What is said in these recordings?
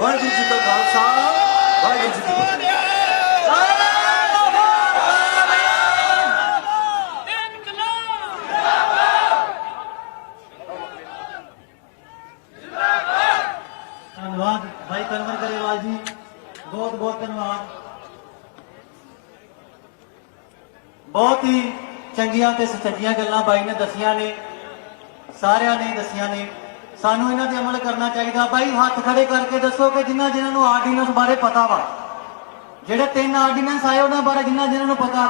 वाहिगुरू जी का खालसा वाहिगुरू जी की फतेह। धन्यवाद भाई कनवर गरेवाल जी, बहुत बहुत धन्यवाद। बहुत ही चंगियां ते सच्चियां गल्लां बाई ने दसियां ने, सारियां ने दसियां ने। सानू इन्हां ते अमल करना चाहिए। भाई हाथ खड़े करके दसो कि जिन्होंने आर्डीनेंस बारे पता वा, जेडे 3 आर्डीनेंस आए उन्होंने बारे जिन्होंने पता।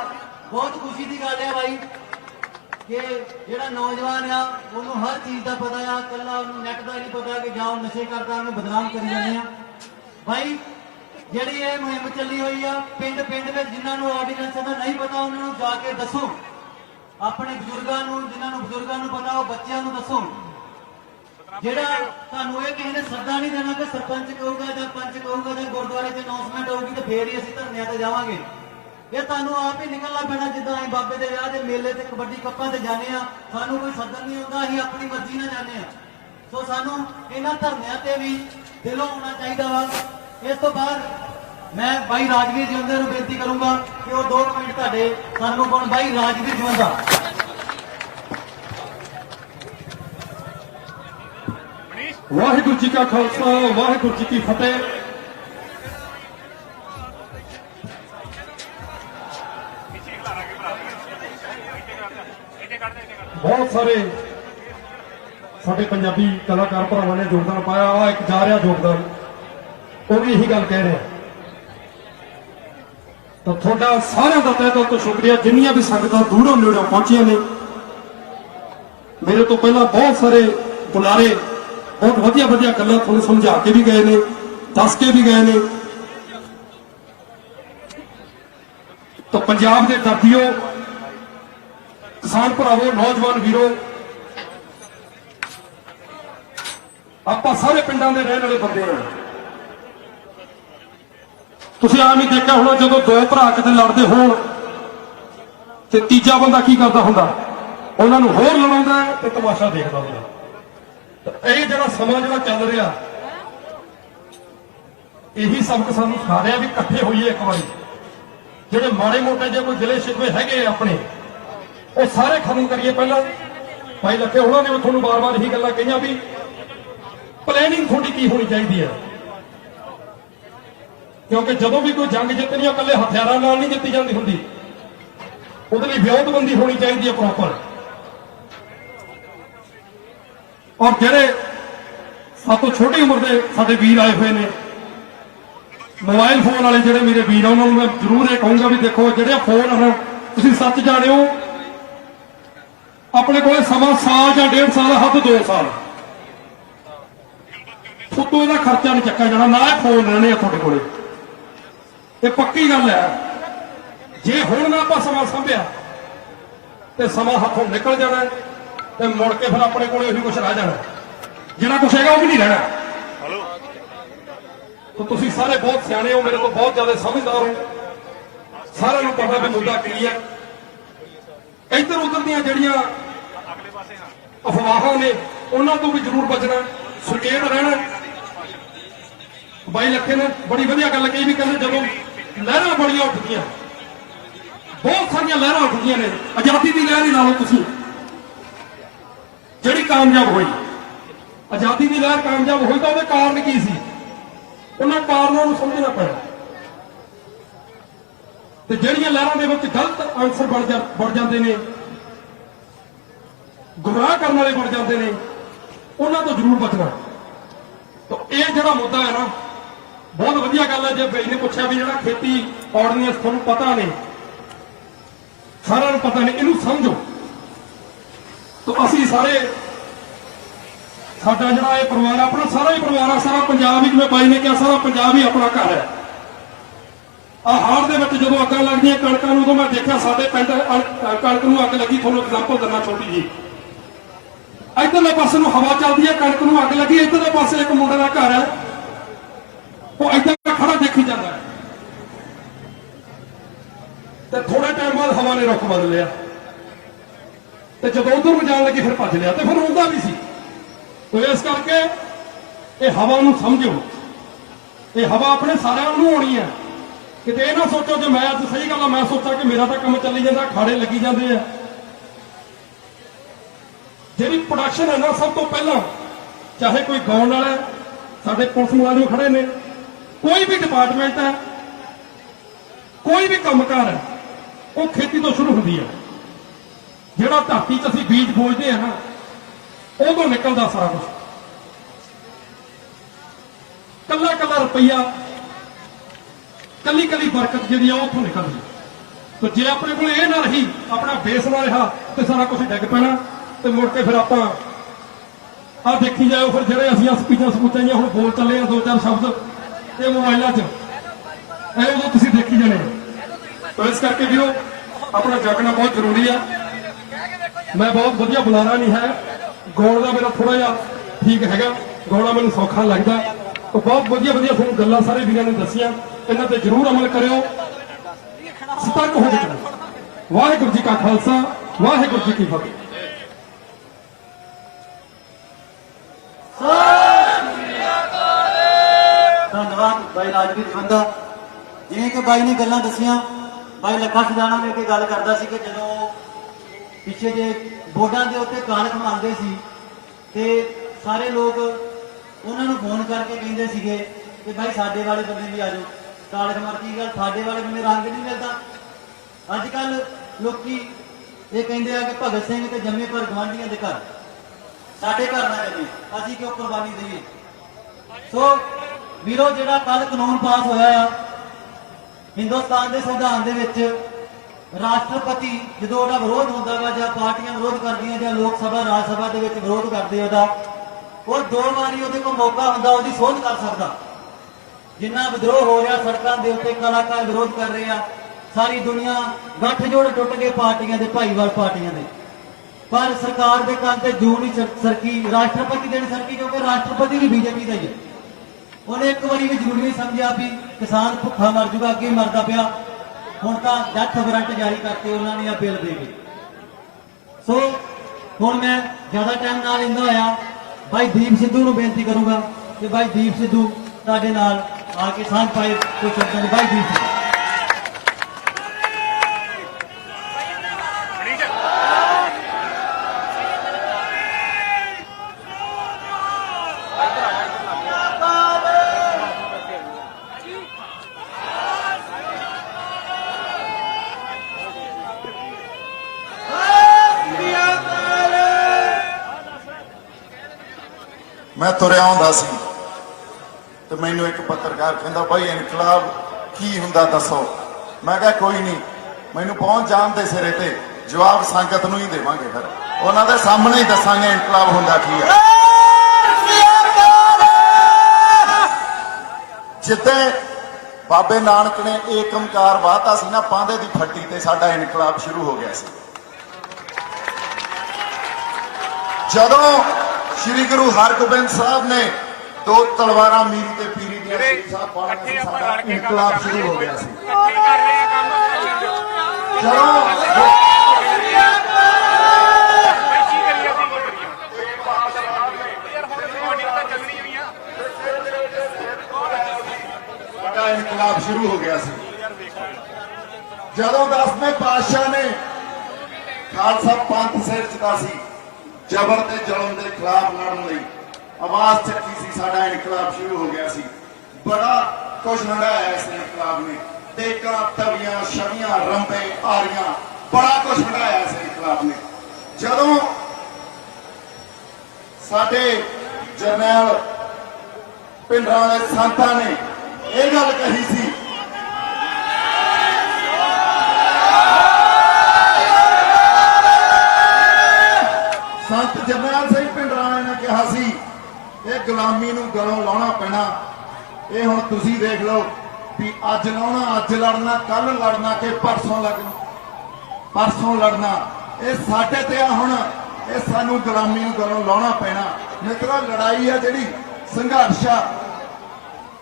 बहुत खुशी की गल है भाई कि जेड़ा नौजवान आ उन्होंने हर चीज़ का पता आ, कला नैट का नहीं पता कि जाओ नशे करता उन्हें बदनाम करी जाने भाई। ਜਿਹੜੀ ਇਹ ਮੁਹਿੰਮ ਚੱਲੀ ਹੋਈ ਆ ਪਿੰਡ ਪਿੰਡ ਵਿੱਚ ਜਿਨ੍ਹਾਂ ਨੂੰ ਆਰਡੀਨੈਂਸ ਦਾ ਨਹੀਂ ਪਤਾ ਉਹਨਾਂ ਨੂੰ ਜਾ ਕੇ ਦੱਸੋ, ਆਪਣੇ ਬਜ਼ੁਰਗਾਂ ਨੂੰ ਜਿਨ੍ਹਾਂ ਨੂੰ ਬਜ਼ੁਰਗਾਂ ਨੂੰ ਪਤਾ ਉਹ ਬੱਚਿਆਂ ਨੂੰ ਦੱਸੋ। ਜਿਹੜਾ ਤੁਹਾਨੂੰ ਇਹ ਕਿਸੇ ਨੇ ਸੱਦਾ ਨਹੀਂ ਦੇਣਾ ਕਿ ਸਰਪੰਚ ਕਹੂਗਾ ਜਾਂ ਪੰਚ ਕਹੂਗਾ ਜਾਂ ਗੁਰਦੁਆਰੇ 'ਚ ਅਨਾਉਂਸਮੈਂਟ ਹੋਊਗੀ ਤੇ ਫੇਰ ਹੀ ਅਸੀਂ ਧਰਨਿਆਂ ਤੇ ਜਾਵਾਂਗੇ। ਇਹ ਤੁਹਾਨੂੰ ਆਪ ਹੀ ਨਿਕਲਣਾ ਪੈਣਾ। ਜਿੱਦਾਂ ਅਸੀਂ ਬਾਬੇ ਦੇ ਵਿਆਹ ਦੇ ਮੇਲੇ ਤੇ ਕਬੱਡੀ ਕੱਪਾਂ ਤੇ ਜਾਂਦੇ ਆ, ਸਾਨੂੰ ਕੋਈ ਸੱਦਣ ਨਹੀਂ ਆਉਂਦਾ, ਅਸੀਂ ਆਪਣੀ ਮਰਜ਼ੀ ਨਾਲ ਜਾਂਦੇ ਆ। ਸੋ ਸਾਨੂੰ ਇਹਨਾਂ ਧਰਨਿਆਂ ਤੇ ਵੀ ਦਿਲੋਂ ਆਉਣਾ ਚਾਹੀਦਾ ਵਾ। ਇਸ ਤੋਂ ਬਾਅਦ मैं भाई राजवीर जवंदा ਨੂੰ ਬੇਨਤੀ ਕਰੂੰਗਾ ਕਿ ਉਹ 2 ਮਿੰਟ ਤੁਹਾਡੇ ਸਾਨੂੰ ਕੋਣ भाई राजवीर जवंदा। वाहिगुरू जी का खालसा वाहिगुरू जी की फतेह। बहुत सारे साडे पंजाबी कलाकार भरावां ने योगदान पाया। एक जा रहा योगदान वो भी यही गल कह रहे हैं। तो थोड़ा सारे का तह दिल तो शुक्रिया। जिन्नियां भी संगतां दूरों नेड़ों पहुंचिया ने, मेरे तो पहला बहुत सारे बुलारे बहुत वधिया वधिया गल्लां तुहानूं समझा के भी गए ने, दस के भी गए ने। तो पंजाब के दर्दियों, किसान भरावो, नौजवान वीरों, आपां सारे पिंडां दे रहण वाले बंदे हैं। तुसीं आम ही देखा होना जो 2 भरा किते लड़ते होण ते तीजा बंदा की करदा हुंदा, उन्हां नूं होर लड़ाउंदा ते तमाशा देखदा हुंदा। ते इह जिहड़ा समां जिहड़ा चल रिहा, यही सबक सानूं सिखा रिहा भी इकट्ठे होइए एक वारी। जिहड़े माड़े मोटे जे कोई गिले शिकवे हैगे अपने वो सारे खत्म करिए। पहला भाई लखे होना ने तुहानूं बार-बार यही गल्लां कहियां भी प्लैनिंग थोड़ी की होनी चाहिए है, क्योंकि जदों भी कोई जंग जितनी है कल्ले हथियारां नाल नहीं जित्ती जाती हुंदी, उहदे लई विरोधबंदी होनी चाहिए है प्रॉपर। और जिहड़े सब तो छोटी उम्र के साडे वीर आए हुए ने, मोबाइल फोन वाले जिहड़े मेरे वीर हैं उन्होंने मैं जरूर ये कहूँगा भी देखो जिहड़े फोन हैं तुसीं सच जाणिओ, अपने कोल समा साल या 1.5 साल हद 2 साल फुटो इहदा खर्चा नहीं चक्का जाना, ना फोन रहने तुहाडे कोले। ये पक्की गल है। जे हुण ना आपां समा संभिया ते समा हथों निकल जाना ते मुड़ के फिर अपने कोले उही कुछ रह जाना, जिहड़ा कुछ हैगा वो भी नहीं रहना। तो तुसीं सारे बहुत सियाणे हो, मेरे तो बहुत ज्यादा समझदार हो, सारिआं नूं पता भी मुद्दा की है। इधर उधर दीआं जिहड़ियां अफवाहां ने उन्हां तों भी जरूर बचना, सुचेत रहना। बाई लखे ने बड़ी वधिया गल कही भी, कहते जदों लहरां बड़ियां उठदियां, बहुत सारियां लहरां उठदियां ने। आजादी की लहर ही ला लो तुसीं, जिहड़ी कामयाब हुई आजादी की लहर कामयाब हुई तो उसके कारण की सी, उन्हां कारणों नूं समझना पैना। ते जिहड़ियां लहरां दे विच गलत आंसर बण जांदे ने, गुमराह करने वाले बन जाते हैं, उन्हां तो जरूर बचना। तो यह जिहड़ा मुद्दा है ना, बहुत वधिया गल है। जो भाई ने पूछा भी जिहड़ा खेती ऑर्डीनेंस तुहानूं पता नहीं, सारिआं नूं पता नहीं, इहनूं समझो। तो असीं सारे साडा जिहड़ा ये परिवार अपना सारा ही परिवार, सारा पंजाब ही, जिवें बाई ने कहा सारा पंजाब ही अपना घर है। हाड़ दे विच जदों अग्गां लगदियां कणकां नूं, उदों मैं देखिआ साडे पिंड कणक नूं अग लगी। तुहानूं एग्जाम्पल दिंदा छोटी जी, इधरले पासे नूं हवा चलदी है, कणक नूं अग लगी, इधरले पासे एक मुंडे दा घर है, वो इधर खड़ा देखी जाता है। तो थोड़े टाइम बाद हवा ने रुख बदल लिया, तो जब उधर में जान लगी फिर भज लिया, तो फिर उड़ता भी सी। तो इस करके ये हवा नूं समझो ਇਹ ਹਵਾ ਆਪਣੇ ਸਾਰਿਆਂ ਨੂੰ ਆਉਣੀ ਹੈ। ਕਿਤੇ ਇਹ ਨਾ ਸੋਚੋ ਜੇ ਮੈਂ ਅੱਜ ਸਹੀ ਗੱਲ ਆ ਮੈਂ ਸੋਚਾਂ ਕਿ ਮੇਰਾ ਤਾਂ ਕੰਮ ਚੱਲੀ ਜਾਂਦਾ, ਖਾੜੇ ਲੱਗੀ ਜਾਂਦੇ ਆ। ਜਿਹੜੀ ਪ੍ਰੋਡਕਸ਼ਨ ਹੈ ਨਾ, ਸਭ ਤੋਂ ਪਹਿਲਾਂ ਚਾਹੇ ਕੋਈ ਗਾਉਣ ਵਾਲਾ, ਸਾਡੇ ਪੁਲਿਸ ਮੁਲਾਜ਼ਮ ਖੜੇ ਨੇ, ਕੋਈ ਵੀ ਡਿਪਾਰਟਮੈਂਟ ਹੈ, ਕੋਈ ਵੀ ਕੰਮਕਾਰ ਹੈ, ਉਹ ਖੇਤੀ ਤੋਂ ਸ਼ੁਰੂ ਹੁੰਦੀ ਹੈ। ਜਿਹੜਾ ਧਰਤੀ 'ਚ ਅਸੀਂ ਬੀਜ ਬੋਝਦੇ ਆ ਨਾ, ਉਦੋਂ ਨਿਕਲਦਾ ਸਾਰਾ ਕੁਝ। ਕੱਲਾ ਕੱਲਾ ਰੁਪਈਆ, ਕੱਲੀ ਕੱਲੀ ਬਰਕਤ ਜਿਹੜੀ ਆ ਉੱਥੋਂ ਨਿਕਲਦੀ। ਤੇ ਜੇ ਆਪਣੇ ਕੋਲ ਇਹ ਨਾ ਰਹੀ, ਆਪਣਾ ਬੇਸ ਨਾ ਰਿਹਾ, ਤੇ ਸਾਰਾ ਕੁਝ ਡਿੱਗ ਪੈਣਾ। ਤੇ ਮੁੜ ਕੇ ਫਿਰ ਆਪਾਂ ਆ ਦੇਖੀ ਜਾਓ, ਫਿਰ ਜਿਹੜੇ ਅਸੀਂ ਸਪੀਚਾਂ ਸਪੂਚਾਂ ਜਿਹੀਆਂ ਹੁਣ ਬੋਲ ਚੱਲੇ ਆ, 2-4 ਸ਼ਬਦ ਇਹ ਮੋਬਾਈਲਾਂ 'ਚ, ਇਹ ਉਦੋਂ ਤੁਸੀਂ ਦੇਖੀ ਜਾਣੇ। ਤਾਂ ਇਸ ਕਰਕੇ ਵੀਰੋ ਆਪਣਾ ਜਾਗਣਾ ਬਹੁਤ ਜ਼ਰੂਰੀ ਆ। ਮੈਂ ਬਹੁਤ ਵਧੀਆ ਬੁਲਾਰਾ ਨਹੀਂ ਹੈ, ਗਾਉਣ ਦਾ ਮੇਰਾ ਥੋੜਾ ਜਿਹਾ ਠੀਕ ਹੈਗਾ, ਗਾਉਣਾ ਮੈਨੂੰ ਸੌਖਾ ਲੱਗਦਾ। ਤਾਂ ਬਹੁਤ ਵਧੀਆ ਵਧੀਆ ਤੁਹਾਨੂੰ ਗੱਲਾਂ ਸਾਰੇ ਵੀਰਾਂ ਨੇ ਦੱਸੀਆਂ, ਇਹਨਾਂ ਤੇ ਜ਼ਰੂਰ ਅਮਲ ਕਰਿਓ, ਸਤਰਕ ਹੋ ਕੇ ਚੱਲੋ। ਵਾਹਿਗੁਰੂ ਜੀ ਕਾ ਖਾਲਸਾ, ਵਾਹਿਗੁਰੂ ਜੀ ਕੀ ਫਤਿਹ। ਧੰਨਵਾਦ ਬਾਈ ਰਾਜਵੀਰ ਬੰਦਾ। ਜਿਵੇਂ ਕਿ ਬਾਈ ਨੇ ਗੱਲਾਂ ਦੱਸੀਆਂ, ਬਾਈ ਲੱਖਾ ਖਜ਼ਾਨਾ ਨੇ ਕੇ ਗੱਲ ਕਰਦਾ ਸੀ ਕਿ ਜਦੋਂ ਪਿੱਛੇ ਜੇ ਬੋਰਡਾਂ ਦੇ ਉੱਤੇ ਕਾਲਖ ਮੰਨਦੇ ਸੀ ਤੇ ਸਾਰੇ ਲੋਕ ਉਹਨਾਂ ਨੂੰ ਫੋਨ ਕਰਕੇ ਕਹਿੰਦੇ ਸੀਗੇ ਕਿ ਬਾਈ ਸਾਡੇ ਵਾਲੇ ਬੰਦੇ ਵੀ ਆ ਜਾਓ। ਕਾਲਖ ਮਰ ਕੀ ਗੱਲ, ਸਾਡੇ ਵਾਲੇ ਬੰਦੇ ਰੰਗ ਨਹੀਂ ਮਿਲਦਾ। ਅੱਜ ਕੱਲ ਲੋਕੀ ਇਹ ਕਹਿੰਦੇ ਆ ਕਿ ਭਗਤ ਸਿੰਘ ਤੇ ਜੰਮੇ ਪਰ ਗਵਾਂਢੀਆਂ ਦੇ ਘਰ, ਸਾਡੇ ਘਰ ਨਾ ਜੰਮੇ, ਅਸੀਂ ਕਿਉਂ ਕੁਰਬਾਨੀ ਦੇਈਏ। ਸੋ ਵੀਰੋ, ਜਿਹੜਾ ਕੱਲ ਕਾਨੂੰਨ ਪਾਸ ਹੋਇਆ ਆ ਹਿੰਦੁਸਤਾਨ ਦੇ ਸੰਵਿਧਾਨ ਦੇ ਵਿੱਚ, ਰਾਸ਼ਟਰਪਤੀ ਜਦੋਂ ਉਹਦਾ ਵਿਰੋਧ ਹੁੰਦਾ ਵਾ, ਜਾਂ ਪਾਰਟੀਆਂ ਵਿਰੋਧ ਕਰਦੀਆਂ, ਜਾਂ ਲੋਕ ਸਭਾ ਰਾਜ ਸਭਾ ਦੇ ਵਿੱਚ ਵਿਰੋਧ ਕਰਦੇ ਉਹਦਾ, ਉਹ 2 ਵਾਰੀ ਉਹਦੇ ਕੋਲ ਮੌਕਾ ਹੁੰਦਾ ਉਹਦੀ ਸੋਧ ਕਰ ਸਕਦਾ। ਜਿੰਨਾ ਵਿਦਰੋਹ ਹੋ ਰਿਹਾ ਸੜਕਾਂ ਦੇ ਉੱਤੇ, ਕਲਾਕਾਰ ਵਿਰੋਧ ਕਰ ਰਹੇ ਆ, ਸਾਰੀ ਦੁਨੀਆ ਗੱਠਜੋੜ ਟੁੱਟ ਗਏ ਪਾਰਟੀਆਂ ਦੇ, ਭਾਈਵਾਲ ਪਾਰਟੀਆਂ ਦੇ। ਪਰ ਸਰਕਾਰ ਦੇ ਕੰਨ ਤੇ ਜੂ ਨਹੀਂ ਸਰਕੀ, ਰਾਸ਼ਟਰਪਤੀ ਦੇ ਨਹੀਂ ਸਰਕੀ, ਕਿਉਂਕਿ ਰਾਸ਼ਟਰਪਤੀ ਵੀ ਬੀਜੇਪੀ ਦਾ ਹੀ ਹੈ। ਉਹਨੇ ਇੱਕ ਵਾਰੀ ਵੀ ਜ਼ਰੂਰੀ ਨਹੀਂ ਸਮਝਿਆ ਵੀ ਕਿਸਾਨ ਭੁੱਖਾ ਮਰ ਜੂਗਾ, ਅੱਗੇ ਮਰਦਾ ਪਿਆ। ਹੁਣ ਤਾਂ ਡੈਥ ਵਾਰੰਟ ਜਾਰੀ ਕਰਤੇ ਉਹਨਾਂ ਨੇ ਆ ਬਿੱਲ ਦੇ ਕੇ। ਸੋ ਹੁਣ ਮੈਂ ਜ਼ਿਆਦਾ ਟਾਈਮ ਨਾ ਲੈਂਦਾ ਹੋਇਆ ਭਾਈ ਦੀਪ ਸਿੱਧੂ ਨੂੰ ਬੇਨਤੀ ਕਰੂੰਗਾ ਕਿ ਭਾਈ ਦੀਪ ਸਿੱਧੂ ਤੁਹਾਡੇ ਨਾਲ ਆ ਕੇ ਸਾਂਝ ਪਾਏ ਕੁਝ ਸ਼ਬਦਾਂ ਦੇ। ਭਾਈ ਦੀਪ ਸਿੱਧੂ। ਮੈਂ ਤੁਰਿਆ ਆਉਂਦਾ ਸੀ ਤੇ ਮੈਨੂੰ ਇੱਕ ਪੱਤਰਕਾਰ ਕਹਿੰਦਾ, ਬਾਈ ਇਨਕਲਾਬ ਕੀ ਹੁੰਦਾ ਦੱਸੋ। ਮੈਂ ਕਿਹਾ ਕੋਈ ਨਹੀਂ, ਮੈਨੂੰ ਪਹੁੰਚ ਜਾਣ ਦੇ ਸਿਰੇ ਤੇ ਜਵਾਬ ਸੰਗਤ ਨੂੰ ਹੀ ਦੇਵਾਂਗੇ, ਫਿਰ ਉਹਨਾਂ ਦੇ ਸਾਹਮਣੇ ਹੀ ਦੱਸਾਂਗੇ ਇਨਕਲਾਬ ਹੁੰਦਾ ਕੀ ਹੈ। ਜਿੱਦੇ ਬਾਬੇ ਨਾਨਕ ਨੇ ਏਕਮਕਾਰ ਵਾਹਤਾ ਸੀ ਨਾ ਪਾਂਦੇ ਦੀ ਫੱਟੀ ਤੇ, ਸਾਡਾ ਇਨਕਲਾਬ ਸ਼ੁਰੂ ਹੋ ਗਿਆ ਸੀ। ਜਦੋਂ ਸ਼੍ਰੀ ਗੁਰੂ ਹਰਗੋਬਿੰਦ ਸਾਹਿਬ ਨੇ 2 ਤਲਵਾਰਾਂ ਮੀਰੀ ਤੇ ਪੀਰੀ ਦੀਆਂ ਸ਼੍ਰੀ ਸਾਹਿਬ ਪਾਉਣਾ ਸੀ, ਸਾਡਾ ਇਨਕਲਾਬ ਸ਼ੁਰੂ ਹੋ ਗਿਆ ਸੀ। ਸਾਡਾ ਇਨਕਲਾਬ ਸ਼ੁਰੂ ਹੋ ਗਿਆ ਸੀ। ਜਦੋਂ 10ਵੇਂ ਪਾਤਸ਼ਾਹ ਨੇ ਖਾਲਸਾ ਪੰਥ ਸਿਰ ਚੁੱਕਾ ਸੀ, ਜ਼ਬਰ ਤੇ ਜ਼ੁਲਮ ਦੇ ਖਿਲਾਫ ਲੜਨ ਲਈ ਆਵਾਜ਼ ਚੱਕੀ ਸੀ, ਸਾਡਾ ਇਨਕਲਾਬ ਸ਼ੁਰੂ ਹੋ ਗਿਆ ਸੀ। ਬੜਾ ਕੁਝ ਹੰਡਾਇਆ ਇਸ ਇਨਕਲਾਬ ਨੇ, ਟੇਕਾਂ, ਤਵੀਆਂ, ਛਵੀਆਂ, ਰੰਬੇ, ਆਰੀਆਂ, ਬੜਾ ਕੁਝ ਹੰਡਾਇਆ ਇਸ ਇਨਕਲਾਬ ਨੇ। ਜਦੋਂ ਸਾਡੇ ਜਰਨੈਲ ਭਿੰਡਰਾਂ ਵਾਲੇ ਸੰਤਾਂ ਨੇ ਇਹ ਗੱਲ ਕਹੀ ਸੀ, ਸੰਤ ਜਰਨੈਲ ਸਿੰਘ ਭਿੰਡਰਾਂ ਨੇ ਕਿਹਾ ਸੀ, ਇਹ ਗੁਲਾਮੀ ਨੂੰ ਗਲੋਂ ਲਾਉਣਾ ਪੈਣਾ। ਇਹ ਹੁਣ ਤੁਸੀਂ ਦੇਖ ਲਓ ਵੀ ਅੱਜ ਲਾਉਣਾ, ਅੱਜ ਲੜਨਾ, ਕੱਲ ਲੜਨਾ ਕਿ ਪਰਸੋਂ ਲੜਨਾ, ਇਹ ਸਾਡੇ ਤੇ ਆ ਹੁਣ। ਇਹ ਸਾਨੂੰ ਗੁਲਾਮੀ ਨੂੰ ਗਲੋਂ ਲਾਉਣਾ ਪੈਣਾ। ਮਿੱਤਰੋ, ਲੜਾਈ ਆ ਜਿਹੜੀ, ਸੰਘਰਸ਼ ਆ,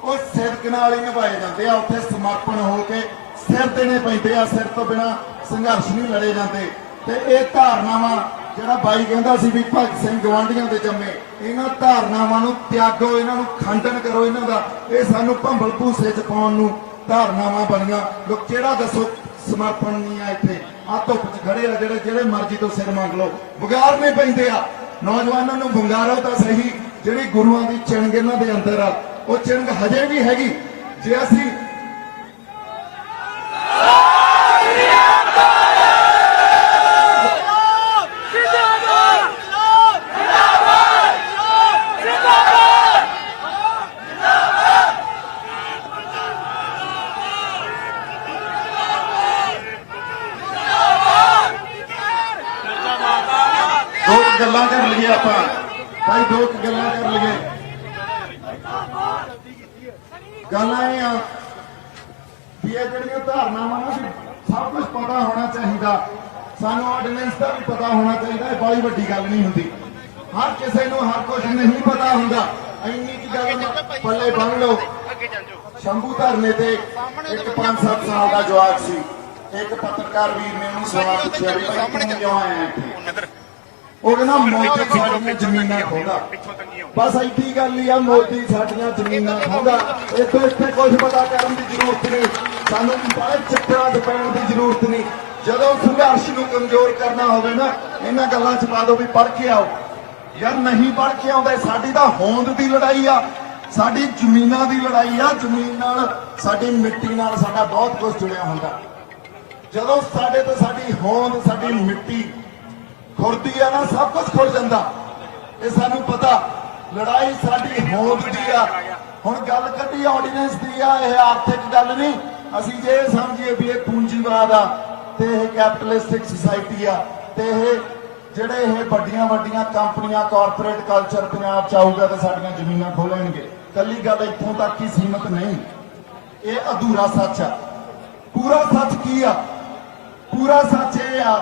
ਉਹ ਸਿਰਕ ਨਾਲ ਹੀ ਨਿਭਾਏ ਜਾਂਦੇ ਆ। ਉੱਥੇ ਸਮਰਪਣ ਹੋ ਕੇ ਸਿਰ ਦੇਣੇ ਪੈਂਦੇ ਆ, ਸਿਰ ਤੋਂ ਬਿਨਾ ਸੰਘਰਸ਼ ਨਹੀਂ ਲੜੇ ਜਾਂਦੇ। ਤੇ ਇਹ ਧਾਰਨਾਵਾਂ ਜਿਹੜਾ ਬਾਈ ਕਹਿੰਦਾ ਸੀ ਵੀ ਭਗਤ ਸਿੰਘ ਗਵਾਂਢੀਆਂ ਦੇ ਜੰਮੇ, ਇਹਨਾਂ ਧਾਰਨਾਵਾਂ ਨੂੰ ਤਿਆਗੋ, ਇਹਨਾਂ ਨੂੰ ਖੰਡਨ ਕਰੋ ਇਹਨਾਂ ਦਾ। ਇਹ ਸਾਨੂੰ ਭੰਬਲ ਭੂਸੇ ਚ ਪਾਉਣ ਨੂੰ ਧਾਰਨਾਵਾਂ ਬਣੀਆਂ। ਲੋਕ ਕਿਹੜਾ ਦੱਸੋ ਸਮਰਪਣ ਨਹੀਂ ਆ ਇੱਥੇ। ਆ ਧੁੱਪ ਚ ਖੜੇ ਆ ਜਿਹੜੇ ਮਰਜ਼ੀ ਤੋਂ ਸਿਰ ਮੰਗ ਲਓ, ਵਿਗਾੜਨੇ ਪੈਂਦੇ ਆ। ਨੌਜਵਾਨਾਂ ਨੂੰ ਵੰਗਾਰੋ ਤਾਂ ਸਹੀ, ਜਿਹੜੀ ਗੁਰੂਆਂ ਦੀ ਚਿੰਗ ਇਹਨਾਂ ਦੇ ਅੰਦਰ ਆ, ਉਹ ਚਿੰਗ ਹਜੇ ਵੀ ਹੈਗੀ। ਜੇ ਅਸੀਂ ਦੋ ਗੱਲਾਂ ਕਰ ਲਈਏ ਆਪਾਂ ਭਾਈ, ਦੋ ਗੱਲਾਂ ਕਰ ਲਈਏ। ਗੱਲ ਇਹ ਆ ਵੀ ਇਹ ਜਿਹੜੀਆਂ ਧਾਰਨਾਵਾਂ ਨਾ, ਸਭ ਕੁਝ ਪਤਾ ਹੋਣਾ ਚਾਹੀਦਾ। ਸਾਨੂੰ ਆਰਡੀਨੈਂਸ ਦਾ ਵੀ ਪਤਾ ਹੋਣਾ ਚਾਹੀਦਾ। ਇਹ ਬੜੀ ਵੱਡੀ ਗੱਲ ਨਹੀਂ ਹੁੰਦੀ। ਹਰ ਕਿਸੇ ਨੂੰ ਹਰ ਕੁਝ ਨਹੀਂ ਪਤਾ ਹੁੰਦਾ। ਇੰਨੀ ਕੀ ਗੱਲ ਪੱਲੇ ਬੰਨ ਲਓ। ਸ਼ੰਭੂ ਧਰਨੇ ਤੇ ਇੱਕ 5-7 ਸਾਲ ਦਾ ਜਵਾਕ ਸੀ। ਇੱਕ ਪੱਤਰਕਾਰ ਵੀਰ ਨੇ ਉਹਨੂੰ ਸਵਾਲ ਪੁੱਛਿਆ ਵੀ ਭਾਈ ਤੂੰ ਕਿਉਂ ਆਇਆ ਇੱਥੇ? ਉਹ ਕਹਿੰਦਾ ਮੋਦੀ ਸਾਡੀਆਂ ਜ਼ਮੀਨਾਂ ਖੋਹਦਾ। ਬਸ ਇੱਡੀ ਗੱਲ ਹੀ ਆ, ਮੋਦੀ ਸਾਡੀਆਂ ਜ਼ਮੀਨਾਂ ਖੋਹਦਾ। ਇੱਥੋਂ ਇੱਥੇ ਕੁਝ ਪਤਾ ਕਰਨ ਦੀ ਜ਼ਰੂਰਤ ਨਹੀਂ। ਸਾਨੂੰ ਬਾਹਰ ਚੱਕਰਾਂ 'ਚ ਪੈਣ ਦੀ ਜ਼ਰੂਰਤ ਨਹੀਂ। ਜਦੋਂ ਸੰਘਰਸ਼ ਨੂੰ ਕਮਜ਼ੋਰ ਕਰਨਾ ਹੋਵੇ ਨਾ, ਇਹਨਾਂ ਗੱਲਾਂ 'ਚ ਪਾ ਦਿਓ ਵੀ ਪੜ੍ਹ ਕੇ ਆਓ। ਯਾਰ ਨਹੀਂ ਪੜ੍ਹ ਕੇ ਆਉਂਦੇ। ਸਾਡੀ ਤਾਂ ਹੋਂਦ ਦੀ ਲੜਾਈ ਆ, ਸਾਡੀ ਜ਼ਮੀਨਾਂ ਦੀ ਲੜਾਈ ਆ। ਜ਼ਮੀਨ ਨਾਲ, ਸਾਡੀ ਮਿੱਟੀ ਨਾਲ ਸਾਡਾ ਬਹੁਤ ਕੁਝ ਜੁੜਿਆ ਹੁੰਦਾ। ਜਦੋਂ ਸਾਡੇ ਤੋਂ ਸਾਡੀ ਹੋਂਦ, ਸਾਡੀ ਮਿੱਟੀ ਖੁਰਦੀ ਆ ਨਾ, ਸਭ ਕੁਝ ਖੁਰ ਜਾਂਦਾ। ਇਹ ਸਾਨੂੰ ਪਤਾ। ਲੜਾਈ ਸਾਡੀ ਹੋਂਦ ਦੀ ਆ। ਹੁਣ ਗੱਲ ਕੱਢੀ ਆਰਡੀਨੈਂਸ ਦੀ ਆ, ਇਹ ਆਰਥਿਕ ਗੱਲ ਨਹੀਂ। ਅਸੀਂ ਜੇ ਸਮਝੀਏ ਵੀ ਇਹ ਪੂੰਜੀਵਾਦ ਆ ਤੇ ਇਹ ਕੈਪੀਟਲਿਸਟਿਕ ਸੁਸਾਇਟੀ ਆ ਤੇ ਇਹ ਜਿਹੜੇ ਇਹ ਵੱਡੀਆਂ ਕੰਪਨੀਆਂ, ਕਾਰਪੋਰੇਟ ਕਲਚਰ ਪੰਜਾਬ ਚ ਆਊਗਾ ਤੇ ਸਾਡੀਆਂ ਜ਼ਮੀਨਾਂ ਖੋਹ ਲੈਣਗੇ। ਕੱਲੀ ਗੱਲ ਇੱਥੋਂ ਤੱਕ ਹੀ ਸੀਮਤ ਨਹੀਂ। ਇਹ ਅਧੂਰਾ ਸੱਚ ਆ। ਪੂਰਾ ਸੱਚ ਕੀ ਆ? ਪੂਰਾ ਸੱਚ ਇਹ ਆ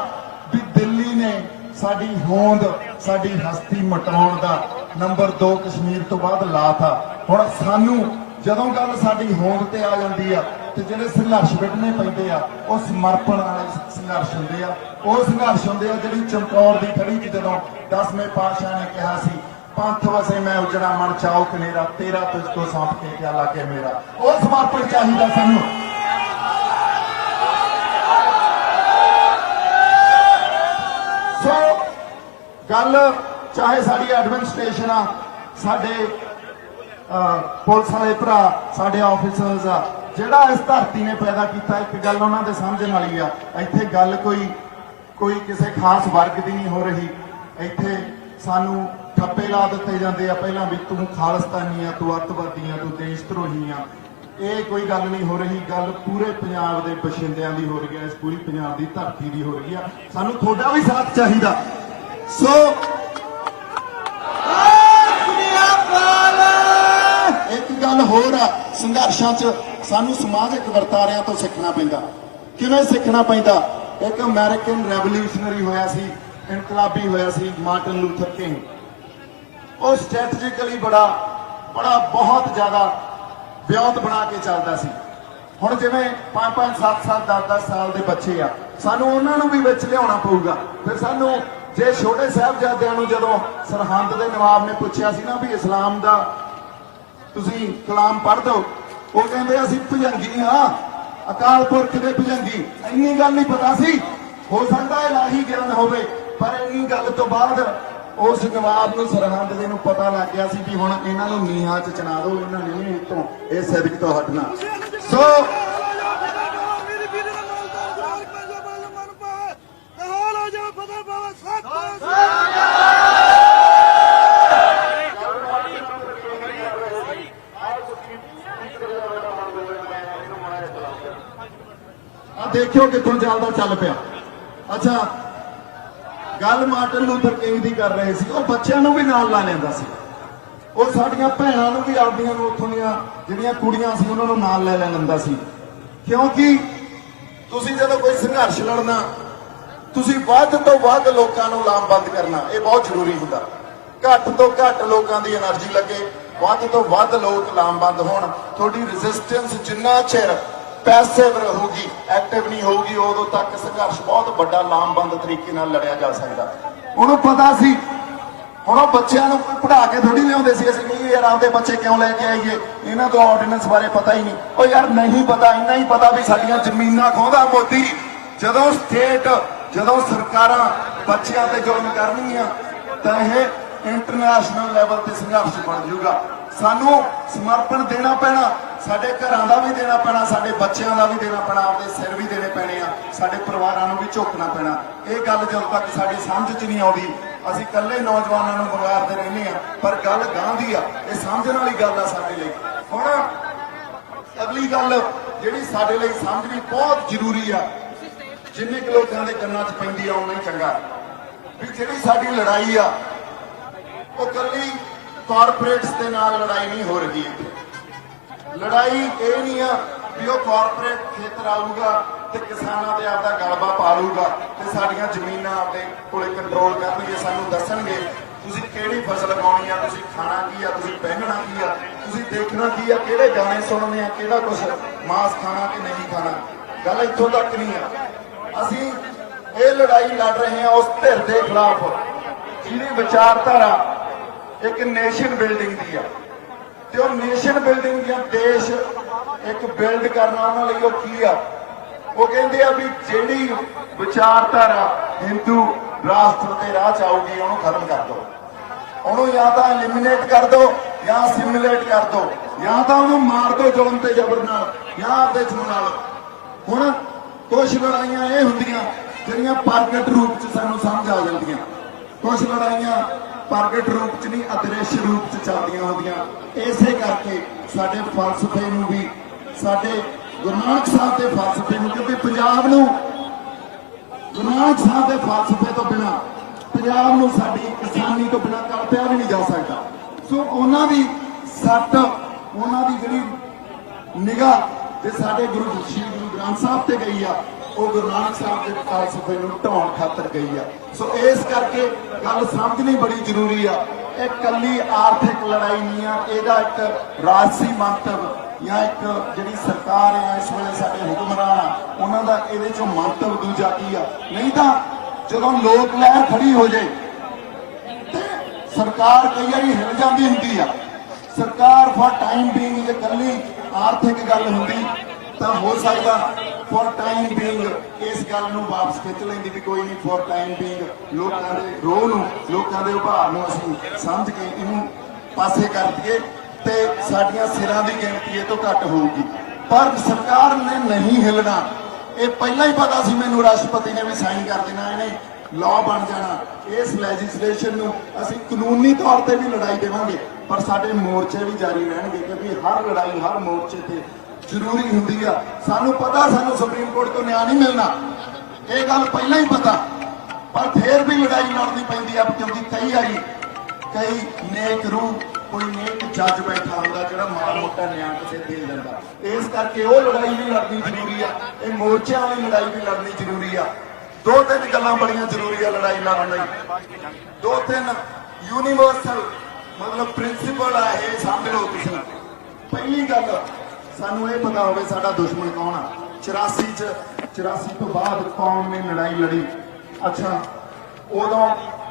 ਵੀ ਦਿੱਲੀ ਨੇ ਸਾਡੀ ਹੋਂਦ, ਸਾਡੀ ਹਸਤੀ ਮਟਾਉਣ ਦਾ ਨੰਬਰ 2 ਕਸ਼ਮੀਰ ਤੋਂ ਬਾਅਦ ਲਾਤਾ। ਹੁਣ ਸਾਨੂੰ ਜਦੋਂ ਗੱਲ ਸਾਡੀ ਹੋਂਦ ਤੇ ਆ ਜਾਂਦੀ ਆ ਤੇ ਜਿਹੜੇ ਸੰਘਰਸ਼ ਵਿੱਢਣੇ ਪੈਂਦੇ ਆ, ਉਹ ਸਮਰਪਣ ਵਾਲੇ ਸੰਘਰਸ਼ ਹੁੰਦੇ ਆ। ਉਹ ਸੰਘਰਸ਼ ਹੁੰਦੇ ਆ ਜਿਹੜੀ ਚਮਕੌਰ ਦੀ ਖੜੀ ਚ ਜਦੋਂ 10ਵੇਂ ਪਾਤਸ਼ਾਹ ਨੇ ਕਿਹਾ ਸੀ, ਪੰਥ ਵਸੇ ਮੈਂ ਉਜੜਾ ਮਨ ਚਾਉ ਕਨੇਰਾ, ਤੇਰਾ ਤੁਝ ਕੋ ਸੌਂਪ ਕੇ ਕਿਆ ਲਾਗੇ ਮੇਰਾ। ਉਹ ਸਮਰਪਣ ਚਾਹੀਦਾ ਸਾਨੂੰ। ਸੋ ਗੱਲ ਚਾਹੇ ਸਾਡੀ ਐਡਮਿਨਿਸਟ੍ਰੇਸ਼ਨ ਆ, ਸਾਡੇ ਪੁਲਿਸ ਵਾਲੇ ਭਰਾ, ਸਾਡੇ ਆਫੀਸਰਸ ਆ, ਜਿਹੜਾ ਇਸ ਧਰਤੀ ਨੇ ਪੈਦਾ ਕੀਤਾ, ਇੱਕ ਗੱਲ ਉਹਨਾਂ ਦੇ ਸਮਝਣ ਵਾਲੀ ਆ। ਇੱਥੇ ਗੱਲ ਕੋਈ ਕਿਸੇ ਖਾਸ ਵਰਗ ਦੀ ਨਹੀਂ ਹੋ ਰਹੀ। ਇੱਥੇ ਸਾਨੂੰ ਠੱਪੇ ਲਾ ਦਿੱਤੇ ਜਾਂਦੇ ਆ ਪਹਿਲਾਂ ਵੀ ਤੂੰ ਖਾਲਿਸਤਾਨੀ ਆ, ਤੂੰ ਅੱਤਵਾਦੀ ਆ, ਤੂੰ ਦੇਸ਼ ਧਰੋਹੀ ਆ। ਇਹ ਕੋਈ ਗੱਲ ਨਹੀਂ ਹੋ ਰਹੀ। ਗੱਲ ਪੂਰੇ ਪੰਜਾਬ ਦੇ ਬਸ਼ਿੰਦਿਆਂ ਦੀ ਹੋ ਰਹੀ ਹੈ, ਇਸ ਪੂਰੀ ਪੰਜਾਬ ਦੀ ਧਰਤੀ ਦੀ ਹੋ ਰਹੀ ਆ। ਸਾਨੂੰ ਤੁਹਾਡਾ ਵੀ ਸਾਥ ਚਾਹੀਦਾ। ਸੋ ਇੱਕ ਗੱਲ ਹੋਰ ਆ, ਸੰਘਰਸ਼ਾਂ 'ਚ ਸਾਨੂੰ ਸਮਾਜਿਕ ਵਰਤਾਰਿਆਂ ਤੋਂ ਸਿੱਖਣਾ ਪੈਂਦਾ। ਕਿਵੇਂ ਸਿੱਖਣਾ ਪੈਂਦਾ? ਇੱਕ ਅਮਰੀਕਨ ਰੈਵੋਲੂਸ਼ਨਰੀ ਹੋਇਆ ਸੀ, ਇਨਕਲਾਬੀ ਹੋਇਆ ਸੀ, ਮਾਰਟਨ ਲੂਥਰ ਕਿੰਗ। ਉਹ ਸਟ੍ਰੈਟਜੀਕਲੀ ਬਹੁਤ ਜ਼ਿਆਦਾ ਵਿਉਂਤ ਬਣਾ ਕੇ ਚੱਲਦਾ ਸੀ। ਹੁਣ ਜਿਵੇਂ 5-5, 7-7, 10-10 ਸਾਲ ਦੇ ਬੱਚੇ ਆ, ਸਾਨੂੰ ਉਹਨਾਂ ਨੂੰ ਵੀ ਵਿੱਚ ਲਿਆਉਣਾ ਪਊਗਾ। ਫਿਰ ਸਾਨੂੰ ਜੇ ਛੋਟੇ ਸਾਹਿਬਜ਼ਾਦਿਆਂ ਨੂੰ ਜਦੋਂ ਸਰਹੰਦ ਦੇ ਨਵਾਬ ਨੇ ਪੁੱਛਿਆ ਸੀ ਨਾ ਵੀ ਇਸਲਾਮ ਦਾ ਤੁਸੀਂ ਕਲਾਮ ਪੜ੍ਹ ਦਿਓ, ਉਹ ਕਹਿੰਦੇ ਅਸੀਂ ਭੁਜੰਗੀ ਹਾਂ, ਅਕਾਲ ਪੁਰਖ ਦੇ ਭੁਜੰਗੀ। ਇੰਨੀ ਗੱਲ ਨਹੀਂ ਪਤਾ ਸੀ। ਹੋ ਸਕਦਾ ਇਲਾਹੀ ਗਿਆਨ ਹੋਵੇ, ਪਰ ਇੰਨੀ ਗੱਲ ਤੋਂ ਬਾਅਦ ਉਸ ਨਵਾਬ ਨੂੰ, ਸਰਹੰਦ ਦੇ ਨੂੰ ਪਤਾ ਲੱਗ ਗਿਆ ਸੀ ਵੀ ਹੁਣ ਇਹਨਾਂ ਨੂੰ ਨੀਹਾਂ 'ਚ ਚਣਾ ਦਿਓ, ਇਹਨਾਂ ਨੇ ਨਹੀਂ ਤੋਂ ਇਹ ਸਿਦਕ ਤੋਂ ਹਟਣਾ। ਸੋ ਦੇਖਿਓ ਕਿੱਥੋਂ ਚੱਲ ਪਿਆ। ਅੱਛਾ, ਗੱਲ ਮਾਰਟਨ ਲੂਥਰ ਕਿੰਗ ਦੀ ਕਰ ਰਹੇ ਸੀ। ਉਹ ਬੱਚਿਆਂ ਨੂੰ ਵੀ ਨਾਲ ਲਾ ਲੈਂਦਾ ਸੀ। ਉਹ ਸਾਡੀਆਂ ਭੈਣਾਂ ਨੂੰ ਵੀ, ਆਪਦੀਆਂ ਨੂੰ, ਉੱਥੋਂ ਦੀਆਂ ਜਿਹੜੀਆਂ ਕੁੜੀਆਂ ਸੀ ਉਹਨਾਂ ਨੂੰ ਨਾਲ ਲੈ ਲੈਂਦਾ ਸੀ। ਕਿਉਂਕਿ ਤੁਸੀਂ ਜਦੋਂ ਕੋਈ ਸੰਘਰਸ਼ ਲੜਨਾ, ਤੁਸੀਂ ਵੱਧ ਤੋਂ ਵੱਧ ਲੋਕਾਂ ਨੂੰ ਲਾਮਬੰਦ ਕਰਨਾ, ਇਹ ਬਹੁਤ ਜ਼ਰੂਰੀ ਹੁੰਦਾ। ਘੱਟ ਤੋਂ ਘੱਟ ਲੋਕਾਂ ਦੀ એનર્ਜੀ ਲੱਗੇ, ਵੱਧ ਤੋਂ ਵੱਧ ਲੋਕ ਲਾਮਬੰਦ ਹੋਣ। ਤੁਹਾਡੀ ਰੈਜ਼ਿਸਟੈਂਸ ਜਿੰਨਾ ਚਿਰ ਪੈਸਿਵ ਰਹੂਗੀ, ਐਕਟਿਵ ਨਹੀਂ ਹੋਊਗੀ, ਉਦੋਂ ਤੱਕ ਸੰਘਰਸ਼ ਬਹੁਤ ਵੱਡਾ ਲਾਮਬੰਦ ਤਰੀਕੇ ਨਾਲ ਲੜਿਆ ਜਾ ਸਕਦਾ। ਉਹਨੂੰ ਪਤਾ ਸੀ। ਹੁਣ ਉਹ ਬੱਚਿਆਂ ਨੂੰ ਪੜ੍ਹਾ ਕੇ ਥੋੜੀ ਲਿਆਉਂਦੇ ਸੀ। ਅਸੀਂ ਕਹੀਏ ਯਾਰ ਆਪਦੇ ਬੱਚੇ ਕਿਉਂ ਲੈ ਕੇ ਆਈਏ, ਇਹਨਾਂ ਤੋਂ ਆਰਡੀਨੈਂਸ ਬਾਰੇ ਪਤਾ ਹੀ ਨਹੀਂ। ਉਹ ਯਾਰ ਨਹੀਂ ਪਤਾ, ਇੰਨਾ ਹੀ ਪਤਾ ਵੀ ਸਾਡੀਆਂ ਜ਼ਮੀਨਾਂ ਖੋਹਦਾ ਮੋਦੀ। ਜਦੋਂ ਸਰਕਾਰਾਂ ਬੱਚਿਆਂ ਤੇ ਜ਼ੁਲਮ ਕਰਨਗੀਆਂ ਤਾਂ ਇਹ ਇੰਟਰਨੈਸ਼ਨਲ ਲੈਵਲ ਤੇ ਸੰਘਰਸ਼ ਬਣ ਜਾਊਗਾ। ਸਾਨੂੰ ਸਮਰਪਣ ਦੇਣਾ ਪੈਣਾ, ਸਾਡੇ ਘਰਾਂ ਦਾ ਵੀ ਦੇਣਾ ਪੈਣਾ, ਸਾਡੇ ਬੱਚਿਆਂ ਦਾ ਵੀ ਦੇਣਾ ਪੈਣਾ, ਆਪਦੇ ਸਿਰ ਵੀ ਦੇਣੇ ਪੈਣੇ ਆ, ਸਾਡੇ ਪਰਿਵਾਰਾਂ ਨੂੰ ਵੀ ਝੁਕਣਾ ਪੈਣਾ। ਇਹ ਗੱਲ ਜਦੋਂ ਤੱਕ ਸਾਡੀ ਸਮਝ 'ਚ ਨਹੀਂ ਆਉਂਦੀ, ਅਸੀਂ ਇਕੱਲੇ ਨੌਜਵਾਨਾਂ ਨੂੰ ਵਿਗਾੜਦੇ ਰਹਿੰਦੇ ਆ। ਪਰ ਗੱਲ ਗਾਂ ਦੀ ਆ, ਇਹ ਸਮਝਣ ਵਾਲੀ ਗੱਲ ਆ ਸਾਡੇ ਲਈ। ਹੁਣ ਅਗਲੀ ਗੱਲ ਜਿਹੜੀ ਸਾਡੇ ਲਈ ਸਮਝਣੀ ਬਹੁਤ ਜ਼ਰੂਰੀ ਆ, ਜਿੰਨੇ ਕੁ ਲੋਕਾਂ ਦੇ ਕੰਨਾਂ 'ਚ ਪੈਂਦੀ ਆ ਉਨਾ ਹੀ ਚੰਗਾ, ਵੀ ਜਿਹੜੀ ਸਾਡੀ ਲੜਾਈ ਆ ਉਹ ਇਕੱਲੀ ਕਾਰਪੋਰੇਟਸ ਦੇ ਨਾਲ ਲੜਾਈ ਨਹੀਂ ਹੋ ਰਹੀ। ਲੜਾਈ ਇਹ ਨਹੀਂ ਆ ਵੀ ਉਹ ਕਾਰਪੋਰੇਟ ਖੇਤਰ ਆਊਗਾ ਤੇ ਕਿਸਾਨਾਂ ਤੇ ਆਪਦਾ ਗਲਬਾ ਪਾ ਲੂਗਾ ਤੇ ਸਾਡੀਆਂ ਜ਼ਮੀਨਾਂ ਆਪਦੇ ਕੋਲੇ ਕੰਟਰੋਲ ਕਰਨਗੇ, ਸਾਨੂੰ ਦੱਸਣਗੇ ਤੁਸੀਂ ਕਿਹੜੀ ਫਸਲ ਲਗਾਉਣੀ ਆ, ਤੁਸੀਂ ਖਾਣਾ ਕੀ ਆ, ਤੁਸੀਂ ਪਹਿਨਣਾ ਕੀ ਆ, ਤੁਸੀਂ ਦੇਖਣਾ ਕੀ ਆ, ਕਿਹੜੇ ਗਾਣੇ ਸੁਣਨੇ ਆ, ਕਿਹੜਾ ਕੁਛ ਮਾਸ ਖਾਣਾ ਕਿ ਨਹੀਂ ਖਾਣਾ। ਗੱਲ ਇੱਥੋਂ ਤੱਕ ਨਹੀਂ ਆ। ਅਸੀਂ ਇਹ ਲੜਾਈ ਲੜ ਰਹੇ ਹਾਂ ਉਸ ਧਿਰ ਦੇ ਖਿਲਾਫ ਜਿਹਦੀ ਵਿਚਾਰਧਾਰਾ ਇੱਕ ਨੇਸ਼ਨ ਬਿਲਡਿੰਗ ਦੀ ਆ, ਤੇ ਉਹ ਨੇਸ਼ਨ ਬਿਲਡਿੰਗ ਦੀਆਂ ਦੇਸ਼ ਇੱਕ ਬਿਲਡ ਕਰਨਾ ਉਹਨਾਂ ਲਈ ਉਹ ਕੀ ਆ, ਉਹ ਕਹਿੰਦੇ ਆ ਵੀ ਜਿਹੜੀ ਵਿਚਾਰਧਾਰਾ ਹਿੰਦੂ ਰਾਸ਼ਟਰ ਦੇ ਰਾਹ ਚ ਆਊਗੀ ਉਹਨੂੰ ਖਤਮ ਕਰ ਦਿਓ, ਉਹਨੂੰ ਜਾਂ ਤਾਂ ਐਲੀਮੀਨੇਟ ਕਰ ਦਿਓ ਜਾਂ ਸਿਮੂਲੇਟ ਕਰ ਦਿਓ, ਜਾਂ ਤਾਂ ਉਹਨੂੰ ਮਾਰ ਦਿਓ ਜ਼ੁਲਮ ਤੇ ਜ਼ਬਰ ਨਾਲ ਜਾਂ ਆਪਦੇ ਜੂਨ ਨਾਲ। ਹੁਣ ਕੁਝ ਲੜਾਈਆਂ ਇਹ ਹੁੰਦੀਆਂ ਜਿਹੜੀਆਂ ਪ੍ਰਗਟ ਰੂਪ ਚ ਸਾਨੂੰ ਸਮਝ ਆ ਜਾਂਦੀਆਂ, ਕੁਝ ਲੜਾਈਆਂ ਪ੍ਰਗਟ ਰੂਪ ਚ ਨਹੀਂ ਅਦ੍ਰਿਸ਼ ਰੂਪ ਚ ਚੱਲਦੀਆਂ ਹੁੰਦੀਆਂ। ਇਸੇ ਕਰਕੇ ਸਾਡੇ ਫਲਸਫੇ ਨੂੰ ਵੀ, ਸਾਡੇ ਗੁਰੂ ਨਾਨਕ ਸਾਹਿਬ ਦੇ ਫਲਸਫੇ ਨੂੰ, ਕਿਉਂਕਿ ਪੰਜਾਬ ਨੂੰ ਗੁਰੂ ਨਾਨਕ ਸਾਹਿਬ ਦੇ ਫਲਸਫੇ ਤੋਂ ਬਿਨਾਂ, ਪੰਜਾਬ ਨੂੰ ਸਾਡੀ ਕਿਸਾਨੀ ਤੋਂ ਬਿਨਾਂ ਕਲਪਿਆ ਵੀ ਨਹੀਂ ਜਾ ਸਕਦਾ। ਸੋ ਉਹਨਾਂ ਦੀ ਸੱਟ, ਉਹਨਾਂ ਦੀ ਜਿਹੜੀ ਨਿਗਾਹ ਤੇ ਸਾਡੇ ਗੁਰੂ ਸ਼੍ਰੀ ਗੁਰੂ ਗ੍ਰੰਥ ਸਾਹਿਬ ਤੇ ਗਈ ਆ, ਉਹ ਗੁਰੂ ਨਾਨਕ ਸਾਹਿਬ ਦੇ ਫਲਸਫੇ ਨੂੰ ਢਾਉਣ ਖਾਤਰ ਗਈ ਆ। ਸੋ ਇਸ ਕਰਕੇ ਗੱਲ ਸਮਝਣੀ ਬੜੀ ਜ਼ਰੂਰੀ ਆ। ਇਹ ਕੱਲੀ ਆਰਥਿਕ ਲੜਾਈ ਨਹੀਂ ਆ, ਇਹਦਾ ਇੱਕ ਰਾਜਸੀ ਮੰਤਵ ਜਾਂ ਇੱਕ ਜਿਹੜੀ ਸਰਕਾਰ ਹੈ ਇਸ ਵੇਲੇ ਸਾਡੇ ਹੁਕਮਰਾਨ ਆ ਉਹਨਾਂ ਦਾ ਇਹਦੇ ਚੋਂ ਮੰਤਵ ਦੂਜਾ ਕੀ ਆ। ਨਹੀਂ ਤਾਂ ਜਦੋਂ ਲੋਕ ਲਹਿਰ ਖੜੀ ਹੋ ਜਾਏ ਤੇ ਸਰਕਾਰ ਕਈ ਵਾਰੀ ਹਿਲ ਜਾਂਦੀ ਹੁੰਦੀ ਆ। ਸਰਕਾਰ ਫॉर ਟਾਈਮ ਬੀਇੰਗ ਜੇ ਕੱਲੀ ਆਰਥਿਕ ਗੱਲ ਹੁੰਦੀ ਤਾਂ ਹੋ ਸਕਦਾ ਫॉर ਟਾਈਮ ਬੀਇੰਗ ਇਸ ਗੱਲ ਨੂੰ ਵਾਪਸ ਖਿੱਚ ਲੈਂਦੀ ਵੀ ਕੋਈ ਨਹੀਂ, ਫॉर ਟਾਈਮ ਬੀਇੰਗ ਲੋਕਾਂ ਦੇ ਰੋਹ ਨੂੰ, ਲੋਕਾਂ ਦੇ ਉਭਾਰ ਨੂੰ ਅਸੀਂ ਸਮਝ ਕੇ ਇਹਨੂੰ ਪਾਸੇ ਕਰ ਦਈਏ ਤੇ ਸਾਡੀਆਂ ਸਿਰਾਂ ਦੀ ਗਿਣਤੀ ਇਹ ਤੋਂ ਘੱਟ ਹੋਊਗੀ। ਪਰ ਸਰਕਾਰ ਨੇ ਨਹੀਂ ਹਿੱਲਣਾ, ਇਹ ਪਹਿਲਾਂ ਹੀ ਪਤਾ ਸੀ ਮੈਨੂੰ, ਰਾਸ਼ਟਰਪਤੀ ਨੇ ਵੀ ਸਾਈਨ ਕਰ ਦੇਣਾ, ਇਹਨੇ ਲਾਅ ਬਣ ਜਾਣਾ। ਇਸ ਲੈਜਿਸਲੇਸ਼ਨ ਨੂੰ ਅਸੀਂ ਕਾਨੂੰਨੀ ਤੌਰ ਤੇ ਵੀ ਲੜਾਈ ਦੇਵਾਂਗੇ, ਪਰ ਸਾਡੇ ਮੋਰਚੇ ਵੀ ਜਾਰੀ ਰਹਿਣਗੇ, ਕਿਉਂਕਿ ਹਰ ਲੜਾਈ ਹਰ ਮੋਰਚੇ ਤੇ ਜ਼ਰੂਰੀ ਹੁੰਦੀ ਆ। ਸਾਨੂੰ ਪਤਾ ਸਾਨੂੰ ਸੁਪਰੀਮ ਕੋਰਟ ਤੋਂ ਨਿਆਂ ਨਹੀਂ ਮਿਲਣਾ, ਇਹ ਗੱਲ ਪਹਿਲਾਂ ਹੀ ਪਤਾ, ਪਰ ਫੇਰ ਵੀ ਲੜਾਈ ਲੜਨੀ ਪੈਂਦੀ ਆ, ਕਿਉਂਕਿ ਕਈ ਨੇਕ ਰੂਹ, ਕੋਈ ਨੇਕ ਜੱਜ ਬੈਠਾ ਹੁੰਦਾ ਜਿਹੜਾ ਮਾੜਾ ਮੋਟਾ ਨਿਆਂ ਕਿਸੇ ਦੇ ਦਿੰਦਾ। ਇਸ ਕਰਕੇ ਉਹ ਲੜਾਈ ਵੀ ਲੜਨੀ ਜ਼ਰੂਰੀ ਆ, ਇਹ ਮੋਰਚਿਆਂ ਵਾਲੀ ਲੜਾਈ ਵੀ ਲੜਨੀ ਜ਼ਰੂਰੀ ਆ। ਦੋ ਤਿੰਨ ਗੱਲਾਂ ਬੜੀਆਂ ਜ਼ਰੂਰੀ ਆ ਲੜਾਈ ਲੜਨ ਲਈ, ਦੋ ਤਿੰਨ ਯੂਨੀਵਰਸਲ ਮਤਲਬ ਪ੍ਰਿੰਸੀਪਲ ਆ, ਇਹ ਸਮਝ ਲਓ ਤੁਸੀਂ। ਪਹਿਲੀ ਗੱਲ, ਸਾਨੂੰ ਇਹ ਪਤਾ ਹੋਵੇ ਸਾਡਾ ਦੁਸ਼ਮਣ ਕੌਣ ਆ। 84 ਤੋਂ ਬਾਅਦ ਕੌਮ ਨੇ ਲੜਾਈ ਲੜੀ, ਅੱਛਾ ਉਦੋਂ